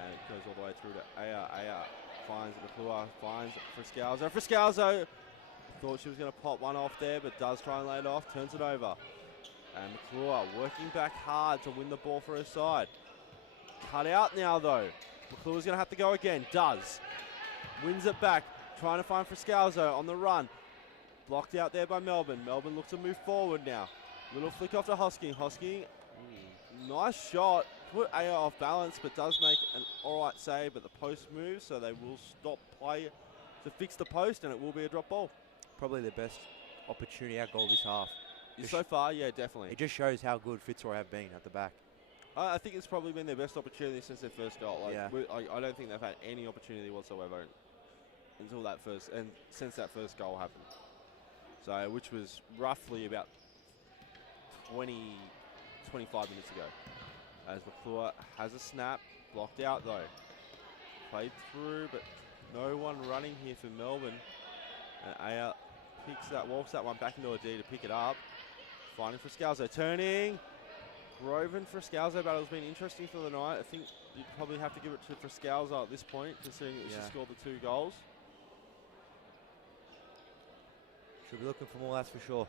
and goes all the way through to Aya. Aya finds McClure, finds Friscalzo. Friscalzo thought she was going to pop one off there, but does try and lay it off, turns it over. And McClure working back hard to win the ball for her side. Cut out now though. McClure's going to have to go again. Does. Wins it back. Trying to find Friscalzo on the run. Blocked out there by Melbourne. Melbourne looks to move forward now. Little flick off to Hosking. Hosking, nice shot. Put Aya off balance, but does make an alright save, but the post moves, so they will stop play to fix the post, and it will be a drop ball. Probably the best opportunity our goal this half. So far, yeah, definitely. It just shows how good Fitzroy have been at the back. I think it's probably been their best opportunity since their first goal. Like, Yeah. I don't think they've had any opportunity whatsoever until that first, and since that first goal happened. So, which was roughly about 25 minutes ago. As McClure has a snap, blocked out though. Played through, but no one running here for Melbourne. And Aya walks that one back into a D to pick it up. Finding Friscalzo, turning. Groven Friscalzo battle's been interesting for the night. I think you'd probably have to give it to Friscalzo at this point, considering that she scored the 2 goals. She'll be looking for more, that's for sure.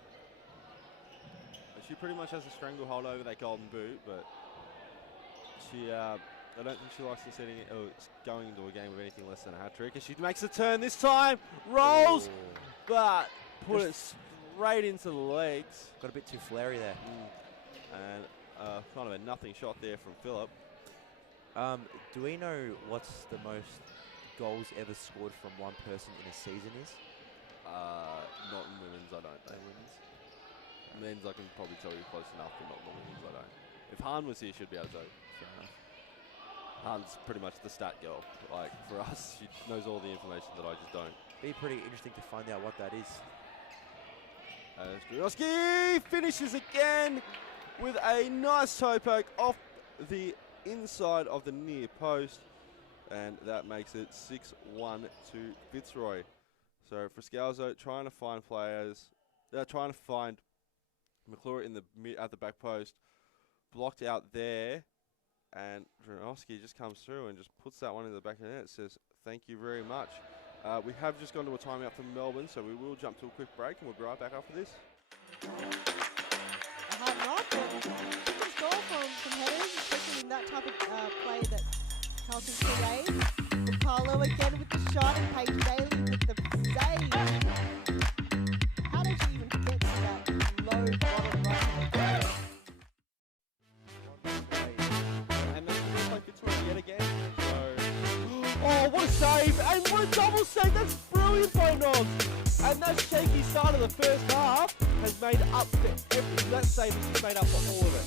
She pretty much has a stranglehold over that golden boot, but she, I don't think she likes going into a game with anything less than a hat trick. And she makes a turn this time, rolls, but put it straight into the legs. Got a bit too flary there. And kind of a nothing shot there from Phillip. Do we know what's the most goals ever scored from one person in a season is? Not in women's, I don't know. Men's, I can probably tell you close enough, but not in the women's, I don't. If Han was here, she'd be able to. Fair enough. Han's pretty much the stat girl. Like, for us, she knows all the information that I just don't. Be pretty interesting to find out what that is. Strujoski finishes again with a nice toe poke off the inside of the near post. And that makes it 6-1 to Fitzroy. So Friscalzo trying to find players, trying to find McClure in at the back post, blocked out there, and Strujoski just comes through and just puts that one in the back of the net. Says thank you very much. We have just gone to a timeout from Melbourne, so we will jump to a quick break, and we'll be right back after this. A hard knock, but good goal from headers, especially in that type of play that Carlton creates. Carlo again with the shot, and Paige Daly with the save. How did she even get to that low bottom right? And then we're going to play Fitzroy yet again. Oh, what a save! And what a double save! That's brilliant by Nogs! And that shaky start of the first half has made up for everything. That save has just made up for all of it.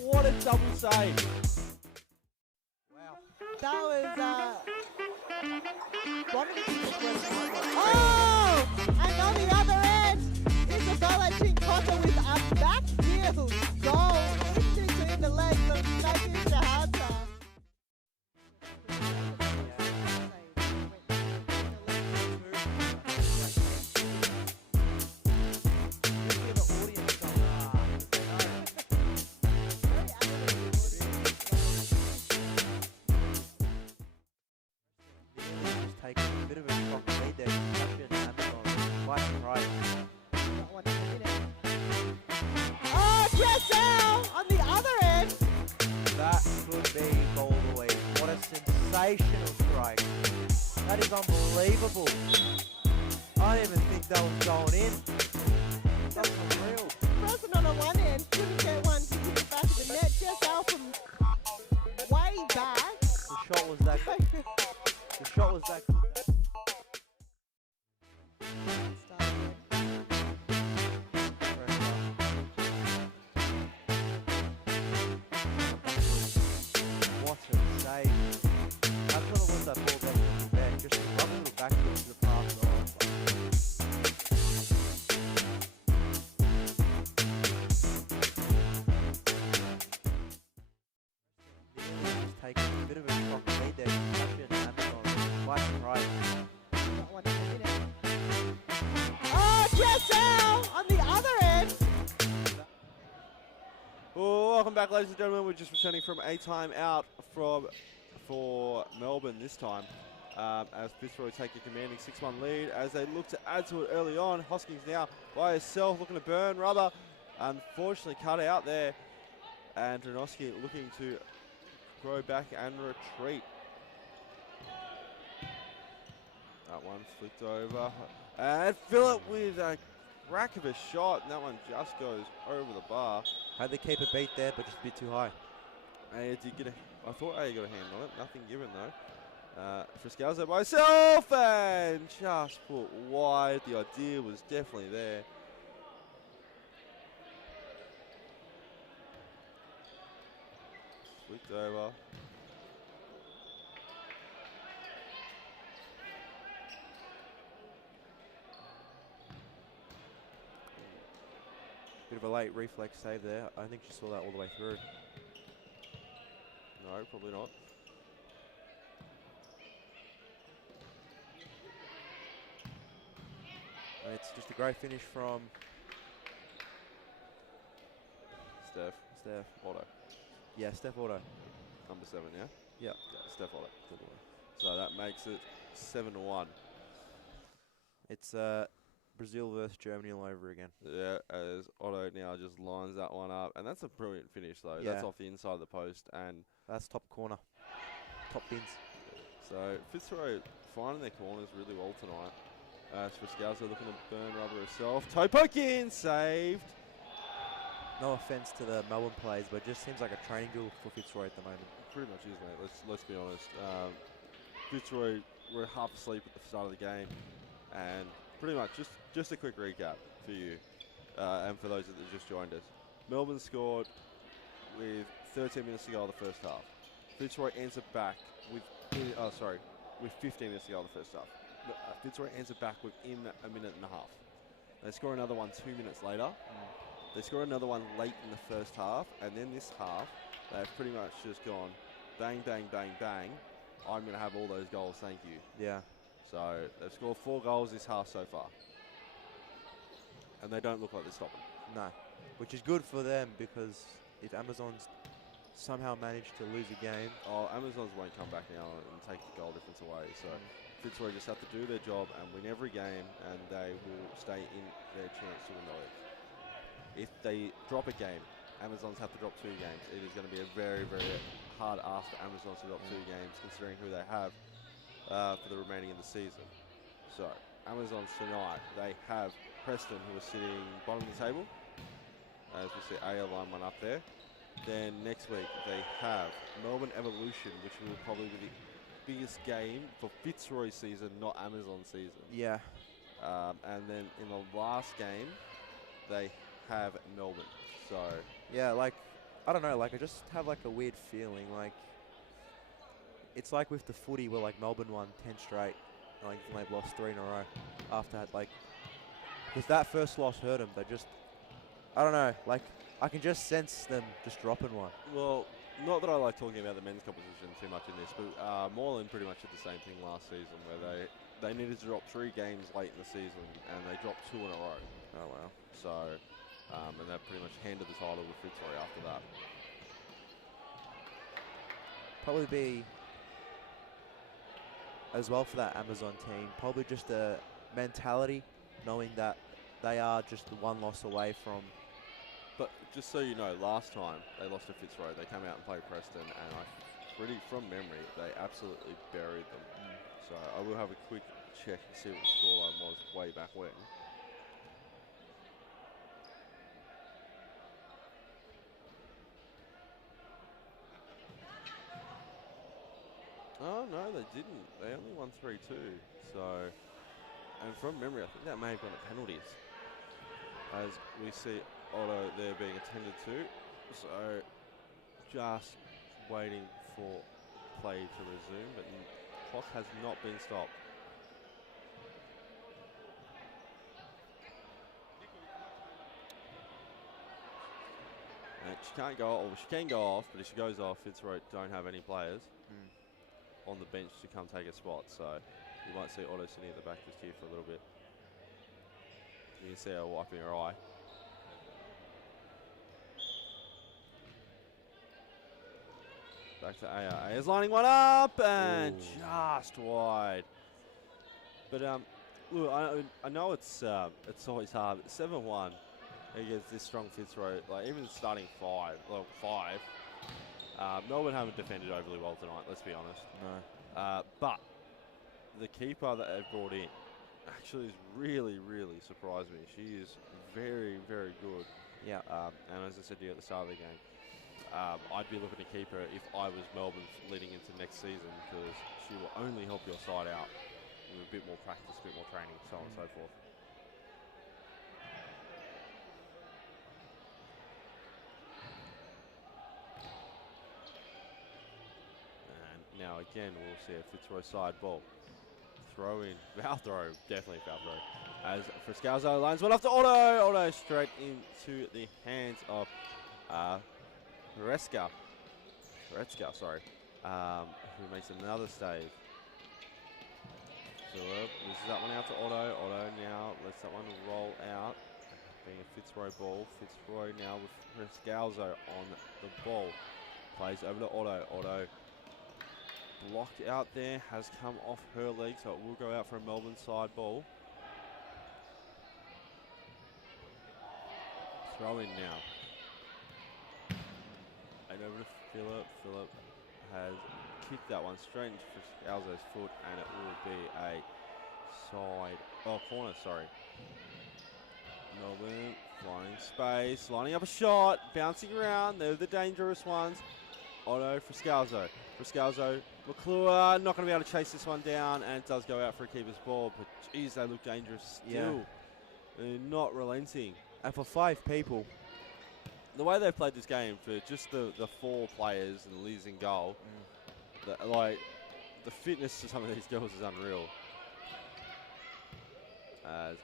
What a double save! Wow. That was, one of the Oh! And on the other end, Isabella Chincotta with a back heel goal. Instant between the legs of Nadia Shahata. Taking a bit of a shock lead there. Quite surprised. Oh, Jessel on the other end. That could be goal of the week. What a sensational strike. That is unbelievable. I didn't even think that was going in. That's unreal. Frozen on one end, couldn't get one to hit the back of the net. Jessel from way back. The shot was that good. The shot was that good. What a save. That's what it was, that ball that was there. Just a lovely little backfield to the pass. Taking a bit of a shock lead there. Quite surprised. Oh, Jessel on the other end. Well, welcome back, ladies and gentlemen. We're just returning from a timeout for Melbourne this time. As Fitzroy take a commanding 6-1 lead as they look to add to it early on. Hoskins now by herself looking to burn rubber. Unfortunately, cut out there. And Dronoski looking to grow back and retreat. That one flicked over. And Phillip with a crack of a shot. And that one just goes over the bar. Had the keeper beat there, but just a bit too high. I thought I got a hand on it. Nothing given though. Friscalzo by himself and just put wide. The idea was definitely there. Flicked over. Bit of a late reflex save there. I think she saw that all the way through. No, probably not. And it's just a great finish from Steph Otto. Yeah, Steph Otto. Number 7, yeah? Yeah. Steph Otto. So that makes it 7-1. It's Brazil versus Germany all over again. Yeah, as Otto now just lines that one up. And that's a brilliant finish, though. Yeah. That's off the inside of the post. And That's top corner. Top bins. so Fitzroy finding their corners really well tonight. As Friscalzo looking to burn rubber herself. Toe poke in, saved. No offense to the Melbourne players, but it just seems like a training drill for Fitzroy at the moment. Pretty much is, mate. Let's be honest. Fitzroy were half asleep at the start of the game. And pretty much just a quick recap for you and for those that just joined us. Melbourne scored with 13 minutes to go in the first half. Fitzroy ends it back with 15 minutes to go in the first half. Fitzroy ends it back within a minute and a half. They score another one 2 minutes later. They score another one late in the first half, and then this half, they've pretty much just gone bang, bang, bang, bang. I'm going to have all those goals, thank you. Yeah. So they've scored 4 goals this half so far. And they don't look like they're stopping. No. Which is good for them, because if Amazons somehow manage to lose a game. Amazons won't come back now and take the goal difference away. So Fitzroy just have to do their job and win every game, and they will stay in their chance to win the league. If they drop a game, Amazons have to drop 2 games. It is going to be a very, very hard ask for Amazons to drop 2 games, considering who they have for the remaining of the season. So Amazons tonight, they have Preston, who are sitting bottom of the table. As we see AL line one up there. Then next week they have Melbourne Evolution, which will probably be the biggest game for Fitzroy season, not Amazon season. Yeah. And then in the last game, they have Melbourne. So Yeah, like, I don't know, like, I just have, like, a weird feeling, like, it's like with the footy where, like, Melbourne won 10 straight, and, like, they've lost 3 in a row after that, like, because that first loss hurt them. They just, I don't know, like, I can just sense them just dropping one. well, not that I like talking about the men's competition too much in this, but Moreland pretty much did the same thing last season, where they needed to drop 3 games late in the season, and they dropped 2 in a row. Oh, wow. So, and that pretty much handed the title with Fitzroy after that. Probably be, as well for that Amazon team, probably just a mentality, knowing that they are just one loss away from. But just so you know, last time they lost to Fitzroy, they came out and played Preston, and from memory, they absolutely buried them. So I will have a quick check and see what the scoreline was way back when. Oh, no, they didn't. They only won 3-2. So, and from memory, I think that may have gone to penalties. As we see Otto there being attended to. So, just waiting for play to resume, but the clock has not been stopped. And she can't go, or she can go off, but if she goes off, Fitzroy don't have any players on the bench to come take a spot. So you might see Otto sitting at the back just here for a little bit. You can see her wiping her eye. Back to AR. AR's lining one up and just wide. But look, I know it's always hard. 7-1. against this strong Fitzroy. Like even starting five, Melbourne haven't defended overly well tonight. Let's be honest. No. But the keeper that they've brought in actually has really, really surprised me. She is very, very good. Yeah. And as I said to you at the start of the game, I'd be looking to keep her if I was Melbourne leading into next season, because she will only help your side out with a bit more practice, a bit more training, so on and so forth. And now again, we'll see a Fitzroy side ball. Throw in, foul throw, definitely foul throw. As Friscalzo lines one off to Otto. Otto straight into the hands of Goretzka, sorry, who makes another save. Phillip loses that one out to Otto. Otto now lets that one roll out, being a Fitzroy ball. Fitzroy now with Friscalzo on the ball. Plays over to Otto. Otto blocked out there, has come off her leg, so it will go out for a Melbourne side ball. Throw in now. And over to Phillip. Phillip has kicked that one straight into Friscalzo's foot, and it will be a corner, sorry. Melbourne flying space, lining up a shot, bouncing around. They're the dangerous ones. Otto, Friscalzo, McClure, not going to be able to chase this one down, and it does go out for a keeper's ball, but geez, they look dangerous still. Yeah. They're not relenting. And for 5 people, the way they've played this game, for just the 4 players and Liz in goal, the fitness to some of these girls is unreal. As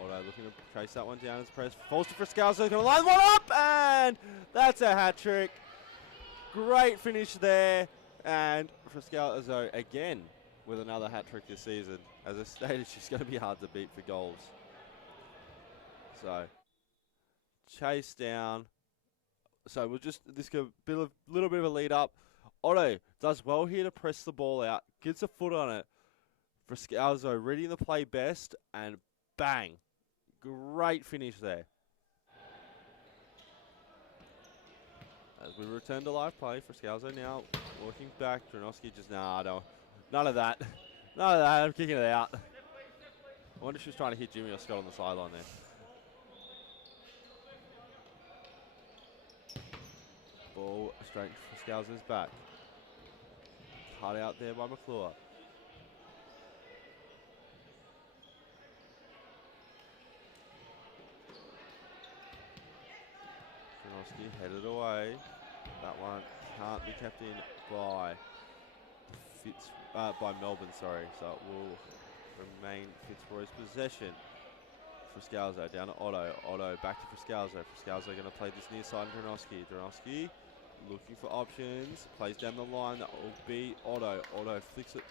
Otto looking to chase that one down as press. Falls to Friscalzo, going to line one up, and that's a hat trick. Great finish there, and Friscalzo again with another hat trick this season. As I stated, she's going to be hard to beat for goals. So, chase down. So we'll just, this could be a little bit of a lead up. Otto does well here to press the ball out, gets a foot on it. Friscalzo ready to play best, and bang. Great finish there. As we return to live play, Friscalzo now working back. Dronovsky just, none of that. None of that, I'm kicking it out. I wonder if she was trying to hit Jimmy or Scott on the sideline there. Ball straight to Friscalzo's back. Cut out there by McClure. Dronovsky headed away. That one can't be kept in by Melbourne, sorry. So it will remain Fitzroy's possession. Friscalzo down to Otto. Otto back to Friscalzo. Friscalzo going to play this near side. Dronovsky looking for options. Plays down the line. That will be Otto. Otto flicks it.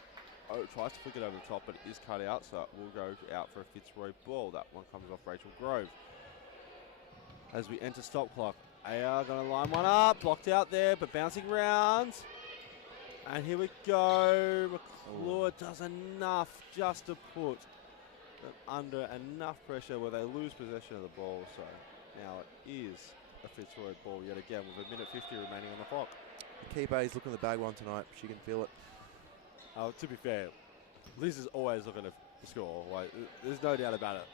Oh, tries to flick it over the top, but it is cut out, so it will go out for a Fitzroy ball. That one comes off Rachel Grove. As we enter stop clock, AR going to line one up. Blocked out there, but bouncing around. And here we go. McClure does enough just to put them under enough pressure where they lose possession of the ball. So now it is a Fitzroy ball yet again with a minute 50 remaining on the clock. the keeper is looking to bag one tonight. She can feel it. To be fair, Liz is always looking to score. Like, there's no doubt about it.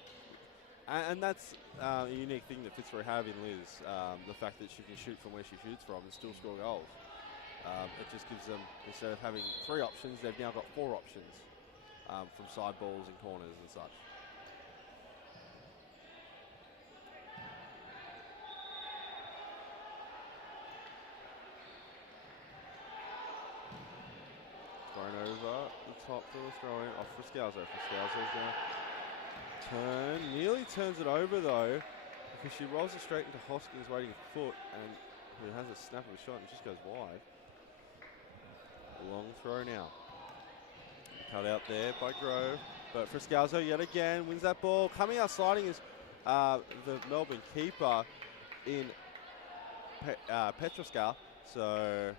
And that's a unique thing that Fitzroy have in Liz, the fact that she can shoot from where she shoots from and still score goals. It just gives them, instead of having 3 options, they've now got 4 options from side balls and corners and such. Thrown over the top for the throw-in off Friscalzo. Friscalzo's going to turn, nearly turns it over though, because she rolls it straight into Hoskins' waiting foot, and who has a snap of a shot and just goes wide. Long throw now. Cut out there by Grove, but Friscalzo yet again wins that ball. Coming out sliding is the Melbourne keeper in Petroska, so...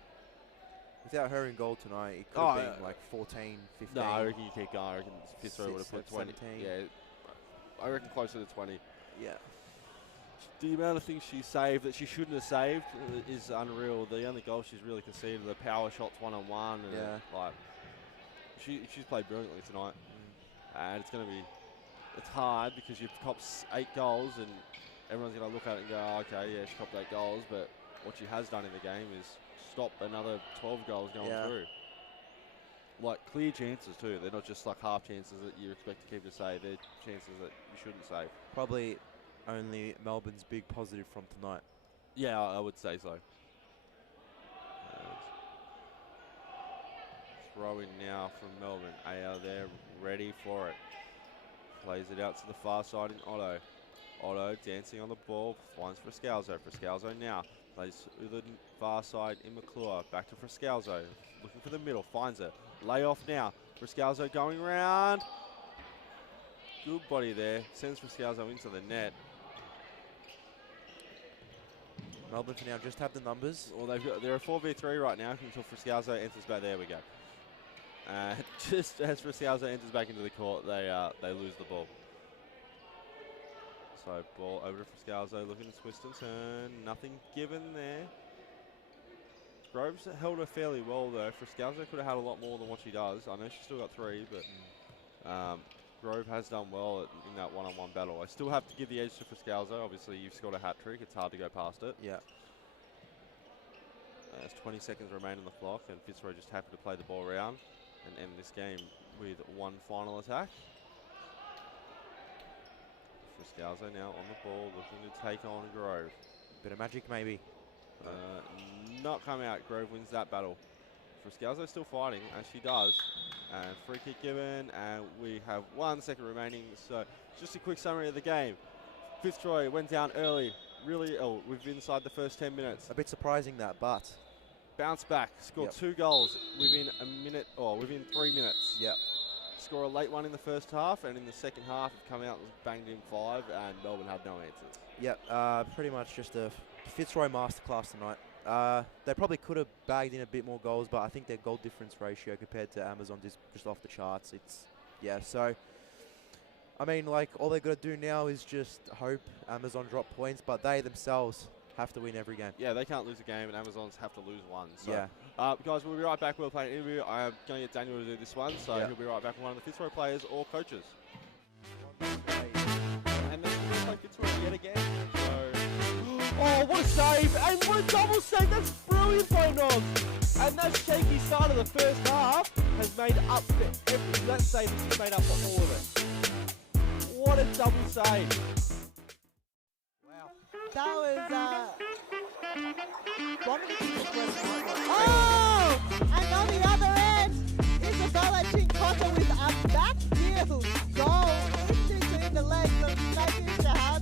Without her in goal tonight, it could have been like 14, 15. No, I reckon you keep going. I reckon Fitzroy would have put 20. 17. Yeah, I reckon closer to 20. Yeah. the amount of things she saved that she shouldn't have saved is unreal. The only goal she's really conceded are the power shots one-on-one. And like, she's played brilliantly tonight. And it's hard because you've copped 8 goals and everyone's going to look at it and go, oh, okay, yeah, she copped 8 goals, but what she has done in the game is stop another 12 goals going through. Like, clear chances too. They're not just like half chances that you expect the keeper to save. They're chances that you shouldn't save. Probably Only Melbourne's big positive from tonight. Yeah, I would say so. Throw in now from Melbourne. AR there, ready for it. Plays it out to the far side in Otto. Otto dancing on the ball, finds Friscalzo. Friscalzo now plays to the far side in McClure. Back to Friscalzo, looking for the middle, finds it. Lay off now. Friscalzo going round. Good body there. Sends Friscalzo into the net. Melbourne for now just have the numbers. Well, they're a 4v3 right now until Friscalzo enters back. There we go. Just as Friscalzo enters back into the court, they lose the ball. So ball over to Friscalzo, looking to twist and turn. Nothing given there. Groves held her fairly well though. Friscalzo could have had a lot more than what she does. I know she's still got 3, but Grove has done well in that one-on-one battle. I still have to give the edge to Friscalzo. Obviously, you've scored a hat-trick. It's hard to go past it. Yeah. There's 20 seconds remain on the clock, and Fitzroy just happy to play the ball around and end this game with one final attack. Friscalzo now on the ball, looking to take on Grove. Bit of magic, maybe. Not come out. Grove wins that battle. Friscalzo still fighting, as she does. And free kick given, and we have 1 second remaining. So just a quick summary of the game. Fitzroy went down early, really ill. We've been inside the first 10 minutes. A bit surprising that, but bounced back, scored 2 goals within a minute, or within 3 minutes. Yep. Score a late one in the first half, and in the second half, have come out and banged in 5, and Melbourne had no answers. Yep, pretty much just a Fitzroy masterclass tonight. They probably could have bagged in a bit more goals, but I think their goal difference ratio compared to Amazon's is just off the charts. So, I mean, like, all they've got to do now is just hope Amazon drop points, but they themselves have to win every game. Yeah, they can't lose a game, and Amazons have to lose one. So, yeah. Guys, we'll be right back. We'll play an interview. I am going to get Daniel to do this one, so he'll be right back with one of the Fitzroy players or coaches. And then we're going to play Fitzroy yet again. Oh, what a save! And what a double save! That's brilliant by Nog! And that shaky start of the first half has made up for that save has just made up for all of it. What a double save! Wow. That was one of the biggest Oh! And on the other end, Isabella Chincotta with a back heel goal in the legs of Natasha Hauser.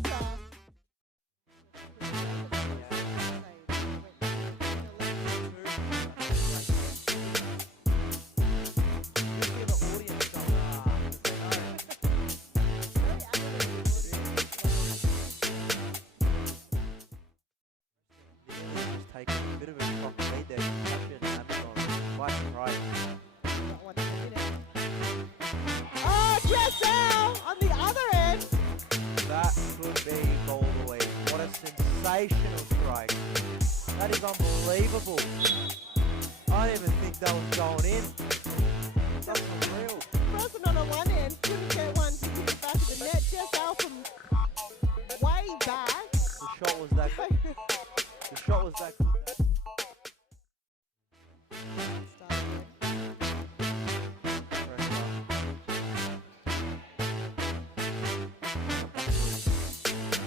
Strike. That is unbelievable. I didn't even think that was going in. That's unreal. Person on the one end couldn't get one to hit the back of the net. Just out from way back. The shot was that good. The shot was that good.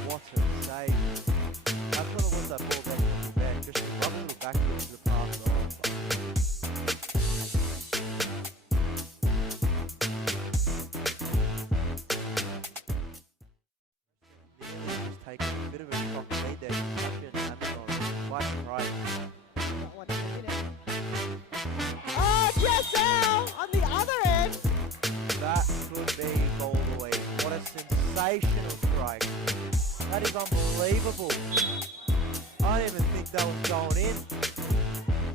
What a save. That's what it was, that ball back from the back. Just a little backwards to the pass. Just taking a bit of a shock lead there. Amazon quite surprised. Oh, Jessel on the other end. That could be goal away. What a sensational strike. That is unbelievable. I didn't even think that was going in.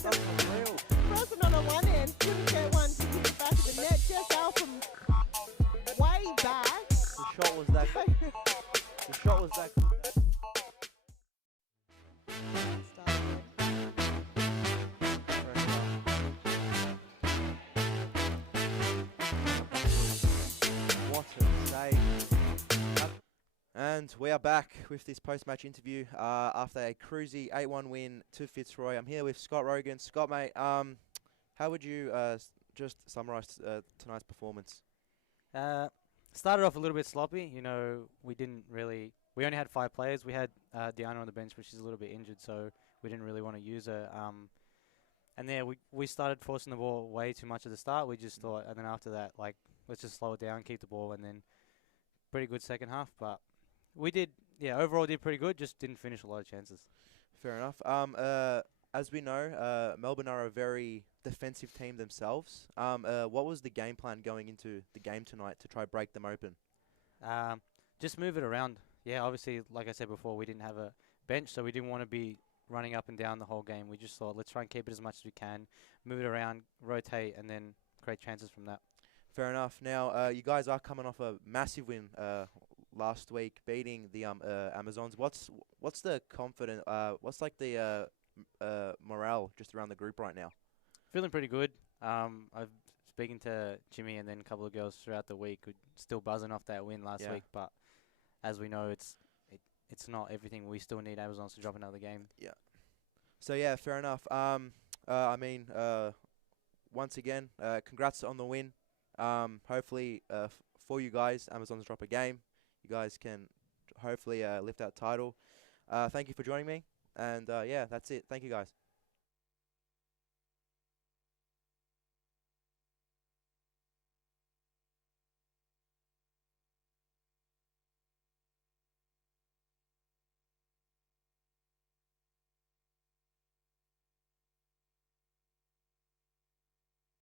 That's unreal. Person on the one end couldn't get one to hit the back of the net. Just out from way back. The shot was that good. The shot was that good. And we are back with this post-match interview after a cruisy 8-1 win to Fitzroy. I'm here with Scott Rogan. Scott, mate, how would you just summarise tonight's performance? Started off a little bit sloppy. We only had 5 players. We had Diana on the bench, but she's a little bit injured, so we didn't really want to use her. And then we started forcing the ball way too much at the start. We just thought, and then after that, let's just slow it down, keep the ball, and then pretty good second half. But we did, overall did pretty good, just didn't finish a lot of chances. Fair enough. As we know, Melbourne are a very defensive team themselves. What was the game plan going into the game tonight to try break them open? Just move it around. Yeah, obviously, like I said before, we didn't have a bench, so we didn't want to be running up and down the whole game. We just thought, let's try and keep it as much as we can, move it around, rotate, and then create chances from that. Fair enough. Now, you guys are coming off a massive win last week, beating the Amazons. What's the confidence? What's like the morale just around the group right now? Feeling pretty good. I've speaking to Jimmy and then a couple of girls throughout the week who still buzzing off that win last week, but as we know, it's not everything. We still need Amazons to drop another game. Yeah. So fair enough. Once again, congrats on the win. Hopefully, for you guys, Amazons drop a game. You guys can hopefully lift that title. Thank you for joining me. And that's it. Thank you guys.